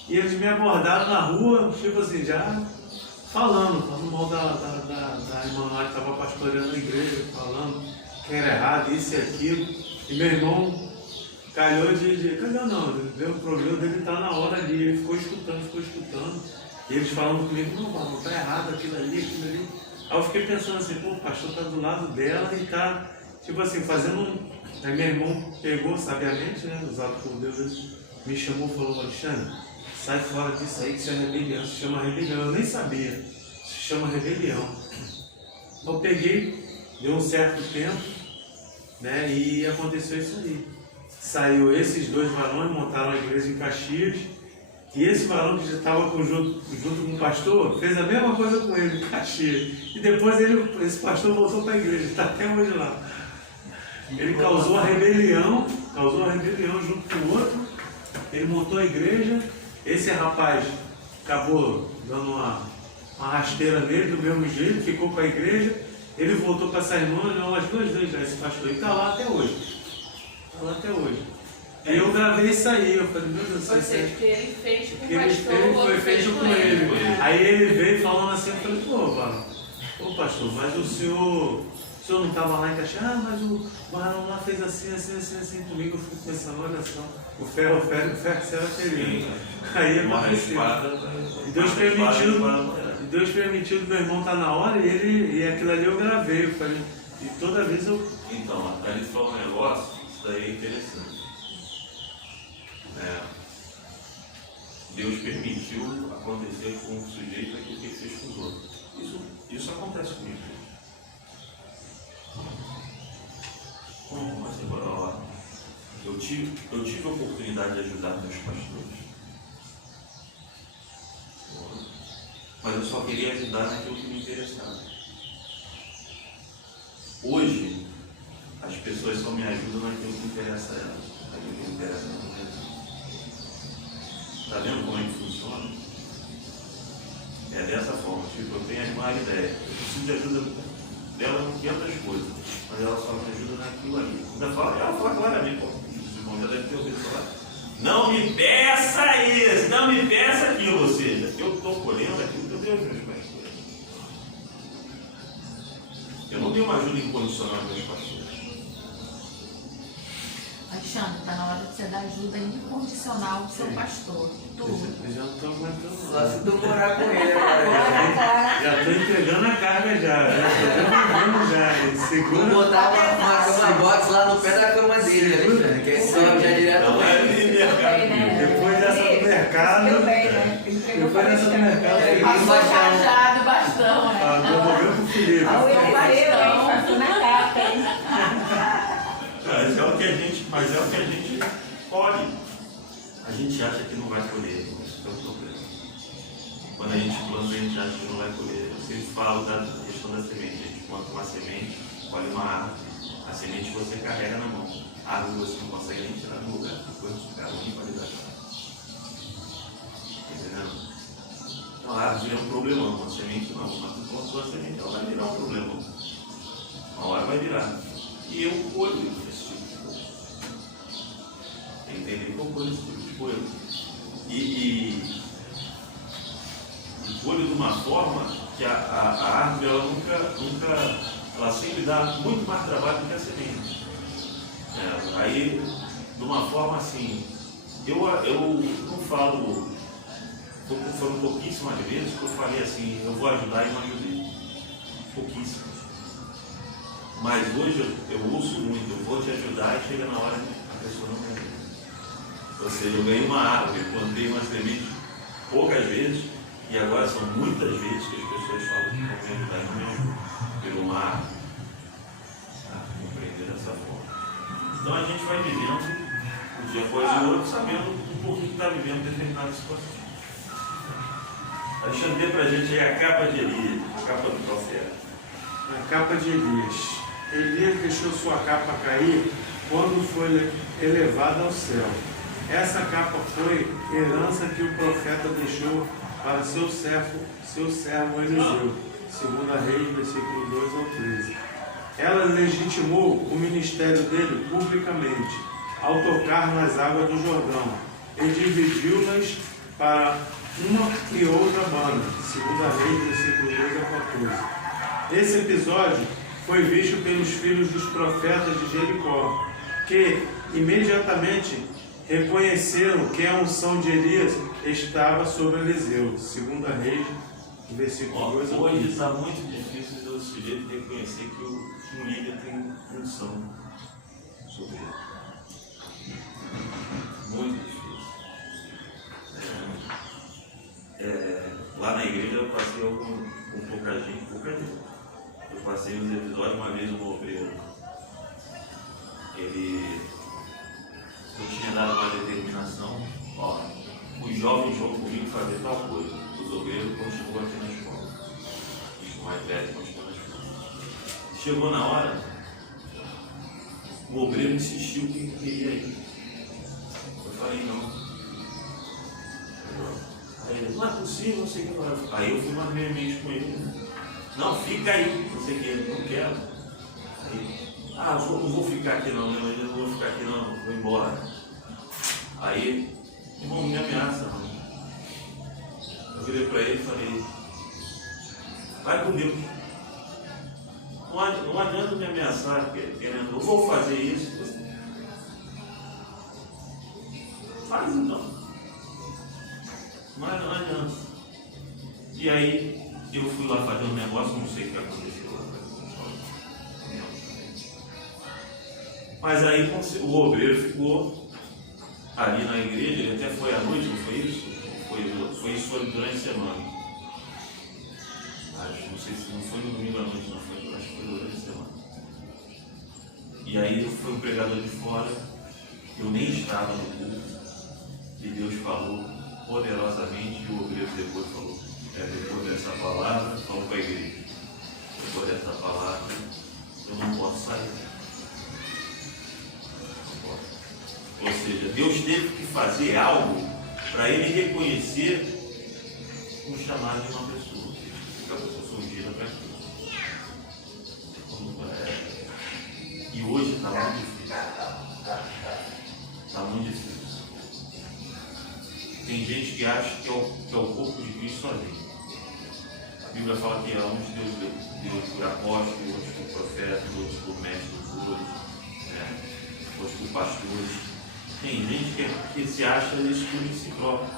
E eles me abordaram na rua, tipo assim, já falando mal da irmã lá que estava pastoreando a igreja, falando que era errado, isso e aquilo. E meu irmão calhou não, deu o problema dele estar na hora ali, ele ficou escutando. E eles falando comigo, não, está errado aquilo ali. Aí eu fiquei pensando assim, pô, o pastor está do lado dela e está, tipo assim, fazendo um... Aí meu irmão pegou sabiamente, né, usado por Deus, ele me chamou e falou, Alexandre, sai fora disso aí que isso é rebelião, se chama rebelião. Eu nem sabia, se chama rebelião. Eu peguei, deu um certo tempo, né, e aconteceu isso aí. Saiu esses 2 varões, montaram a igreja em Caxias, e esse varão que já estava junto com o pastor, fez a mesma coisa com ele em Caxias. E depois esse pastor voltou para a igreja, está até hoje lá. Ele causou a rebelião junto com o outro, ele montou a igreja, esse rapaz acabou dando uma rasteira nele do mesmo jeito, ficou com a igreja, ele voltou para essa irmã, umas 2 vezes já, esse pastor, e está lá até hoje. E eu gravei isso aí, eu falei, meu Deus do céu. Ou seja, que ele fez com o Que ele pastor, fez, o outro foi fez feito com ele. Aí ele veio falando assim, eu falei, pô, pastor, mas o senhor não estava lá em Caxias? Mas o varão lá fez assim comigo, eu fui pensando, olha só, o ferro será feliz. Aí aconteceu. E Deus permitiu que meu irmão estar na hora e aquilo ali eu gravei, eu falei, e toda vez eu... Então, a Thalita falou um negócio, isso daí é interessante. Deus permitiu acontecer com o sujeito aquilo que ele fez com os outros. Isso acontece comigo. Como assim, bora lá? Eu tive a oportunidade de ajudar meus pastores. Mas eu só queria ajudar naquilo que me interessava. Hoje, as pessoas só me ajudam naquilo que interessa a elas. Naquilo que interessa a elas. Está vendo como é que funciona? É dessa forma. Tipo, eu tenho uma ideia. Eu preciso de ajuda dela em outras coisas. Mas ela só me ajuda naquilo ali. Ela fala claramente, pô, já deve ter ouvido falar. Não me peça isso, não me peça aquilo. Ou seja, eu estou colhendo aquilo que eu dei aos meus pastores. Eu não dei uma ajuda incondicional aos meus pastores. Alexandre, está na hora de você dar ajuda incondicional ao seu pastor. Eu já não estou aguentando. Só se tu morar com ele agora. Já estou entregando a carga já estou devolvendo já. Segura. Vou botar uma cama box lá no pé da cama dele, Alexandre, que aí sobe já direto Não é de mercado. Depois dessa do mercado. Depois dessa do mercado. Passou cajado e bastão, né? Devolveu pro Felipe. Mas é o que a gente colhe. A gente acha que não vai colher, isso é o problema. Quando a gente planta, a gente acha que não vai colher. Eu sempre falo da questão da semente. A gente planta uma semente, colhe uma árvore. A semente você carrega na mão. A árvore você não consegue nem tirar do lugar. Depois ficar ruim para lidar. Entendeu? Então a árvore é um problemão. A semente semente não, mas tu plantou a semente, ela vai virar um problema. Uma hora vai virar. E eu colho esse tipo de coisa. Entender que eu colho esse tipo de coisa. E colho de uma forma que a árvore ela nunca, ela sempre dá muito mais trabalho do que a semente. Aí, de uma forma assim, eu não falo, foram pouquíssimas vezes que eu falei assim, eu vou ajudar e não ajudei. Pouquíssimas. Mas hoje eu ouço muito, eu vou te ajudar e chega na hora que a pessoa não vai. Ou seja, eu ganhei uma árvore, plantei uma semente poucas vezes, e agora são muitas vezes que as pessoas falam que vão me ajudar e não me ajudam. Pelo mar, compreender dessa forma. Então a gente vai vivendo um dia após o outro, sabendo um pouquinho que está vivendo determinada situação. Alexandre, dê para a gente aí a capa de Elias, a capa do profeta. A capa de Elias. Elias deixou sua capa cair quando foi elevada ao céu. Essa capa foi herança que o profeta deixou para seu servo Eliseu. 2 Reis, versículo 2 ao 13. Ela legitimou o ministério dele publicamente, ao tocar nas águas do Jordão, e dividiu-nas para uma e outra banda. 2 Reis, versículo 2 a 14. Esse episódio foi visto pelos filhos dos profetas de Jericó, que imediatamente reconheceram que a unção de Elias estava sobre Eliseu. 2 Reis, versículo 2 a 15. Hoje está muito difícil do sujeito reconhecer que um líder tem unção sobre ele. Muito difícil. Lá na igreja eu passei um pouquinho. Eu passei uns episódios, uma vez um obreiro. Eu tinha dado uma determinação, os jovens vão comigo fazer tal coisa, os obreiros continuam aqui na escola. Os mais velhos continuam na escola. Chegou na hora, o obreiro insistiu que queria ir. Eu falei, não. Aí ele, não é possível, não sei o que. Aí eu fui mais veemente com ele. Não, fica aí, não sei o que, não quero. Aí, não vou ficar aqui não, eu não vou ficar aqui não, vou embora. Aí, irmão, me ameaça não. Eu virei para ele e falei, vai comigo. Não adianta me ameaçar querendo, eu vou fazer isso. Faz então. Não adianta. E aí, eu fui lá fazer um negócio, não sei o que aconteceu lá. Mas aí o obreiro ficou ali na igreja, ele até foi à noite, não foi isso? Foi isso durante a semana. Não sei se não foi no domingo à noite, não foi, acho que foi durante a semana. E aí foi um pregador de fora, eu nem estava no culto, e Deus falou poderosamente, e o obreiro depois falou, depois dessa palavra, falou para a igreja, depois dessa palavra, eu não posso sair. Ou seja, Deus teve que fazer algo para ele reconhecer o chamado de uma pessoa, que a pessoa surgida para aquilo. E hoje está muito difícil. Está muito difícil. Tem gente que acha que é o corpo de Cristo sozinho. A Bíblia fala que uns Deus por apóstolo, outros por profeta, outros por mestre, outros por pastores. Tem gente que se acha isso tudo em si próprio.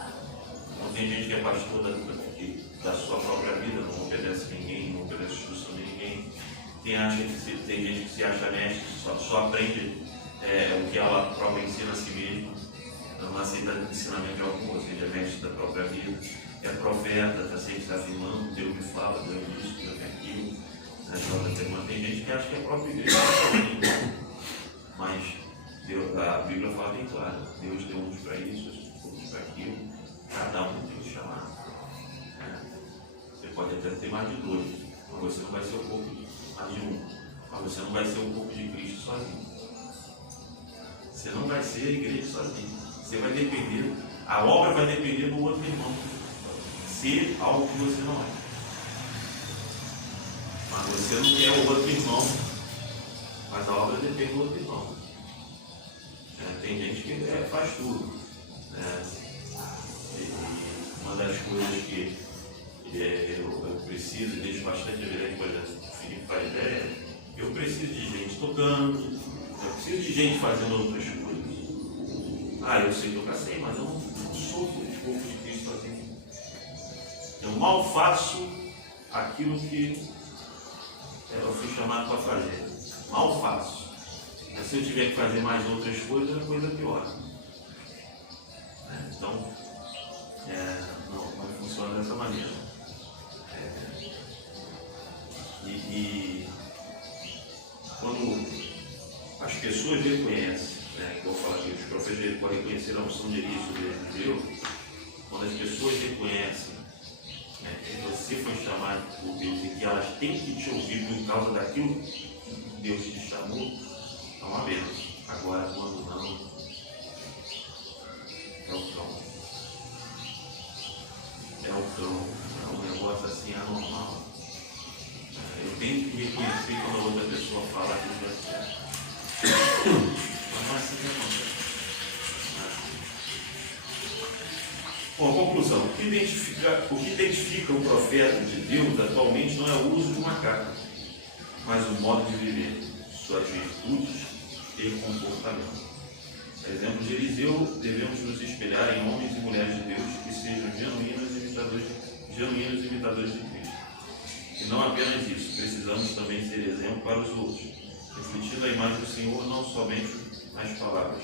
Então tem gente que é pastor da sua própria vida, não obedece a ninguém, não obedece a instrução de ninguém. Tem gente que se acha mestre, só aprende o que ela própria ensina a si mesma, não aceita ensinamento algum, ou seja, é mestre da própria vida. É profeta, está sempre afirmando, Deus me fala, Deus isso, Deus me aquilo. Tem gente que acha que é a própria igreja, mas a Bíblia fala bem claro, Deus deu uns para isso, outros para aquilo, cada um tem que chamar. Você pode até ter mais de dois, mas você não vai ser o corpo de mais de um, mas você não vai ser o corpo de Cristo sozinho. Você não vai ser a igreja sozinho. Você vai depender, a obra vai depender do outro irmão ser algo que você não é. Mas você não quer o outro irmão, mas a obra depende do outro irmão. Tem gente que faz tudo. E uma das coisas que eu preciso, e deixo bastante evidente, por exemplo, o Felipe faz ideia, eu preciso de gente tocando, eu preciso de gente fazendo outras coisas. Eu sei tocar, sei, mas eu não sou o corpo de Cristo assim. Eu mal faço aquilo que eu fui chamado para fazer. Mal faço. Mas se eu tiver que fazer mais outras coisas, é coisa pior. Então, não funciona dessa maneira. E quando as pessoas reconhecem, que eu falo aqui, os profetas reconheceram a unção de Elias sobre Deus, quando as pessoas reconhecem que você foi chamado por Deus e que elas têm que te ouvir por causa daquilo que Deus te chamou, é uma benção. Agora, quando não, é o cão. É o cão. É um negócio assim anormal. Eu tenho que reconhecer quando a outra pessoa fala que não é certo. Mas não é assim que acontece. Bom, conclusão. O que identifica o profeta de Deus atualmente não é o uso de uma capa, mas o modo de viver, suas virtudes e comportamento. A exemplo de Eliseu, devemos nos espelhar em homens e mulheres de Deus que sejam genuínos imitadores de Cristo. E não apenas isso, precisamos também ser exemplo para os outros, refletindo a imagem do Senhor não somente nas palavras,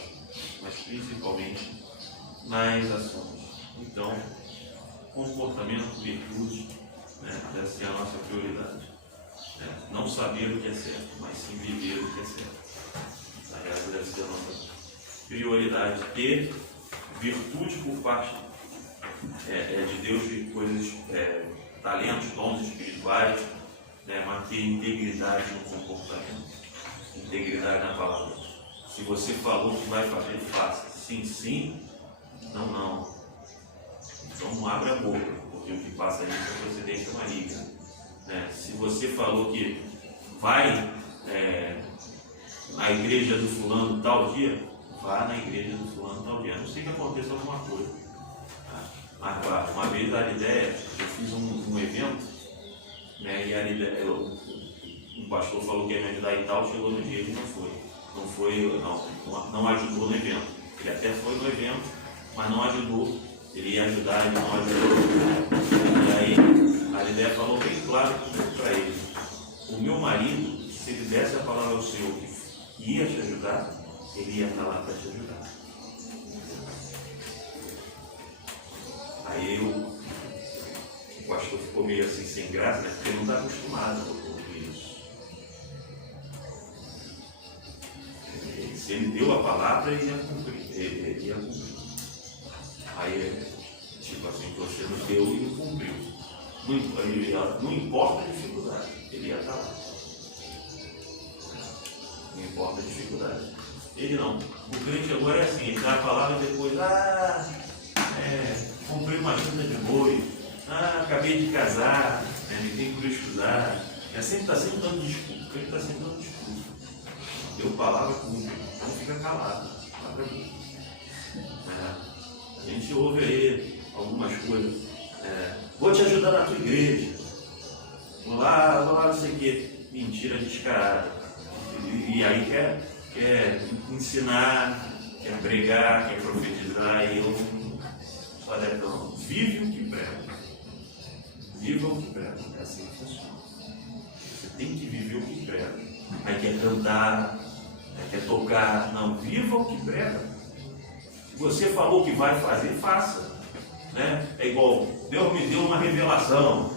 mas principalmente nas ações. Então, comportamento, virtude, deve ser a nossa prioridade. Não saber o que é certo, mas sim viver o que é certo. Essa deve ser a nossa prioridade. Ter virtude por parte de Deus, de coisas, talentos, dons espirituais, manter integridade no comportamento, integridade na palavra. Se você falou que vai fazer, faça. Sim, sim, não, não. Então não abre a boca, porque o que passa aí é procedência maligna. Se você falou que vai na igreja do fulano tal dia, vá na igreja do fulano tal dia. A não sei que aconteça alguma coisa. Mas uma vez a Aridéia, eu fiz um evento, e a Aridéia, um pastor falou que ia me ajudar e tal, chegou no dia e não foi. Não ajudou no evento. Ele até foi no evento, mas não ajudou. Ele ia ajudar, ele não ajudou. E aí a Aridéia falou bem claro para ele: o meu marido, se ele desse a palavra ao Senhor que ia te ajudar, ele ia estar lá para te ajudar. Aí o pastor ficou meio assim sem graça, porque ele não está acostumado a ouvir isso. Se ele deu a palavra, ele ia cumprir. Aí, tipo assim, você não deu e não cumpriu. Não importa a dificuldade, ele ia estar lá. Não importa a dificuldade. Ele não. O crente agora é assim, ele dá a palavra e depois, comprei uma janta de boi, acabei de casar, me tem por estudar. Sempre está sempre dando desculpa. O crente está sempre dando desculpa. Deu palavra, cumpre. Então fica calado. Palavra boa. A gente ouve aí algumas coisas. Vou te ajudar na tua igreja. Vou lá, não sei o quê. Mentira descarada. E aí quer ensinar, quer pregar, quer profetizar. E eu só não. Vive o que prega. Viva o que prega. É assim que funciona. Você tem que viver o que prega. Aí quer cantar, quer tocar. Não, viva o que prega. Você falou que vai fazer, faça. É igual, Deus me deu uma revelação.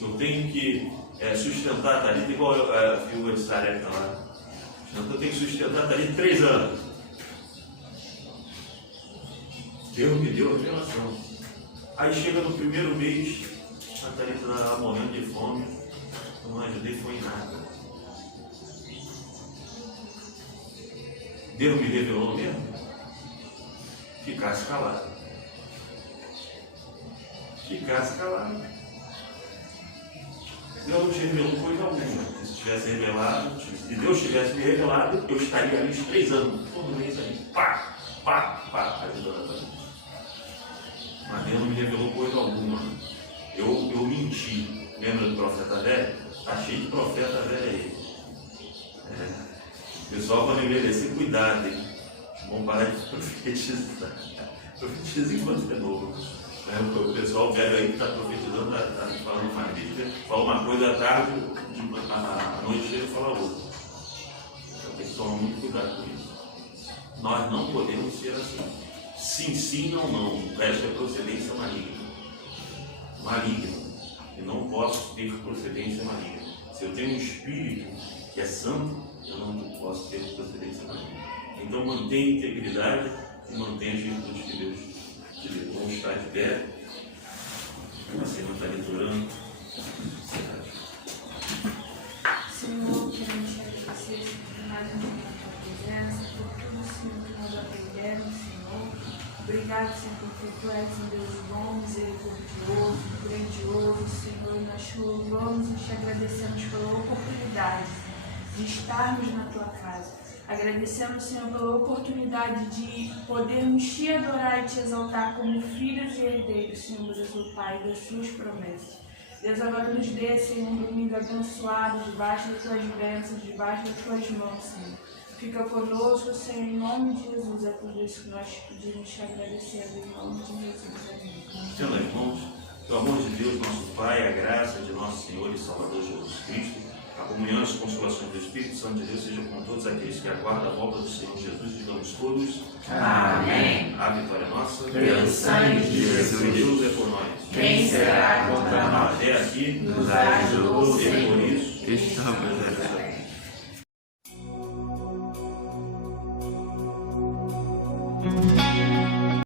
Eu tenho que sustentar a Thalita, igual a figura de Sarepta lá. Eu tenho que sustentar a Thalita 3 anos. Deus me deu a revelação. Aí chega no primeiro mês, a Thalita estava morrendo de fome. Eu não ajudei, foi em nada. Deus me revelou mesmo? Ficasse calado. Deus não te revelou coisa alguma. Se tivesse revelado, se Deus tivesse me revelado, eu estaria ali uns 3 anos, todo mês ali, pá, ajudando a família. Mas Deus não me revelou coisa alguma. Eu menti. Lembra do profeta velho? Está cheio de profeta velho aí. Pessoal, quando envelhecer, cuidado, hein? Vamos parar de profetizar. Profetiza enquanto é novo. O pessoal velho aí que está profetizando, está falando uma crítica, fala uma coisa à tarde, à noite chega e fala outra. Então tem que tomar muito cuidado com isso. Nós não podemos ser assim. Sim, não. O resto é procedência maligna. E não posso ter procedência maligna. Se eu tenho um espírito que é santo, eu não posso ter procedência maligna. Então mantenha a integridade e mantenha as virtudes que Deus te deu. Vamos estar de pé. Você não está liturando. Senhor, queremos te agradecer por mais um dia da tua presença, por tudo, Senhor, que nós aprendemos, Senhor. Obrigado, Senhor, porque tu és um Deus bom, misericordioso, grandioso, Senhor. E nós te louvamos e te agradecemos pela oportunidade de estarmos na tua casa. Agradecemos, Senhor, pela oportunidade de podermos te adorar e te exaltar como filhos e herdeiros, Senhor, Deus do Pai, das suas promessas. Deus, agora nos dê, Senhor, um domingo abençoado, debaixo das tuas bênçãos, debaixo das tuas mãos, Senhor. Fica conosco, Senhor, em nome de Jesus. É por isso que nós pedimos te agradecendo, em nome de Jesus. Amém. Estendo as mãos, pelo amor de Deus, nosso Pai, a graça de nosso Senhor e Salvador Jesus Cristo, a comunhão e as consolações do Espírito Santo de Deus sejam com todos aqueles que aguardam a volta do Senhor Jesus. Digamos todos: Amém. A vitória é nossa. Pelo sangue de Jesus. Jesus é por nós. Quem será contra nós? Até aqui Nos ajudou o e por Senhor. isso Estamos aqui.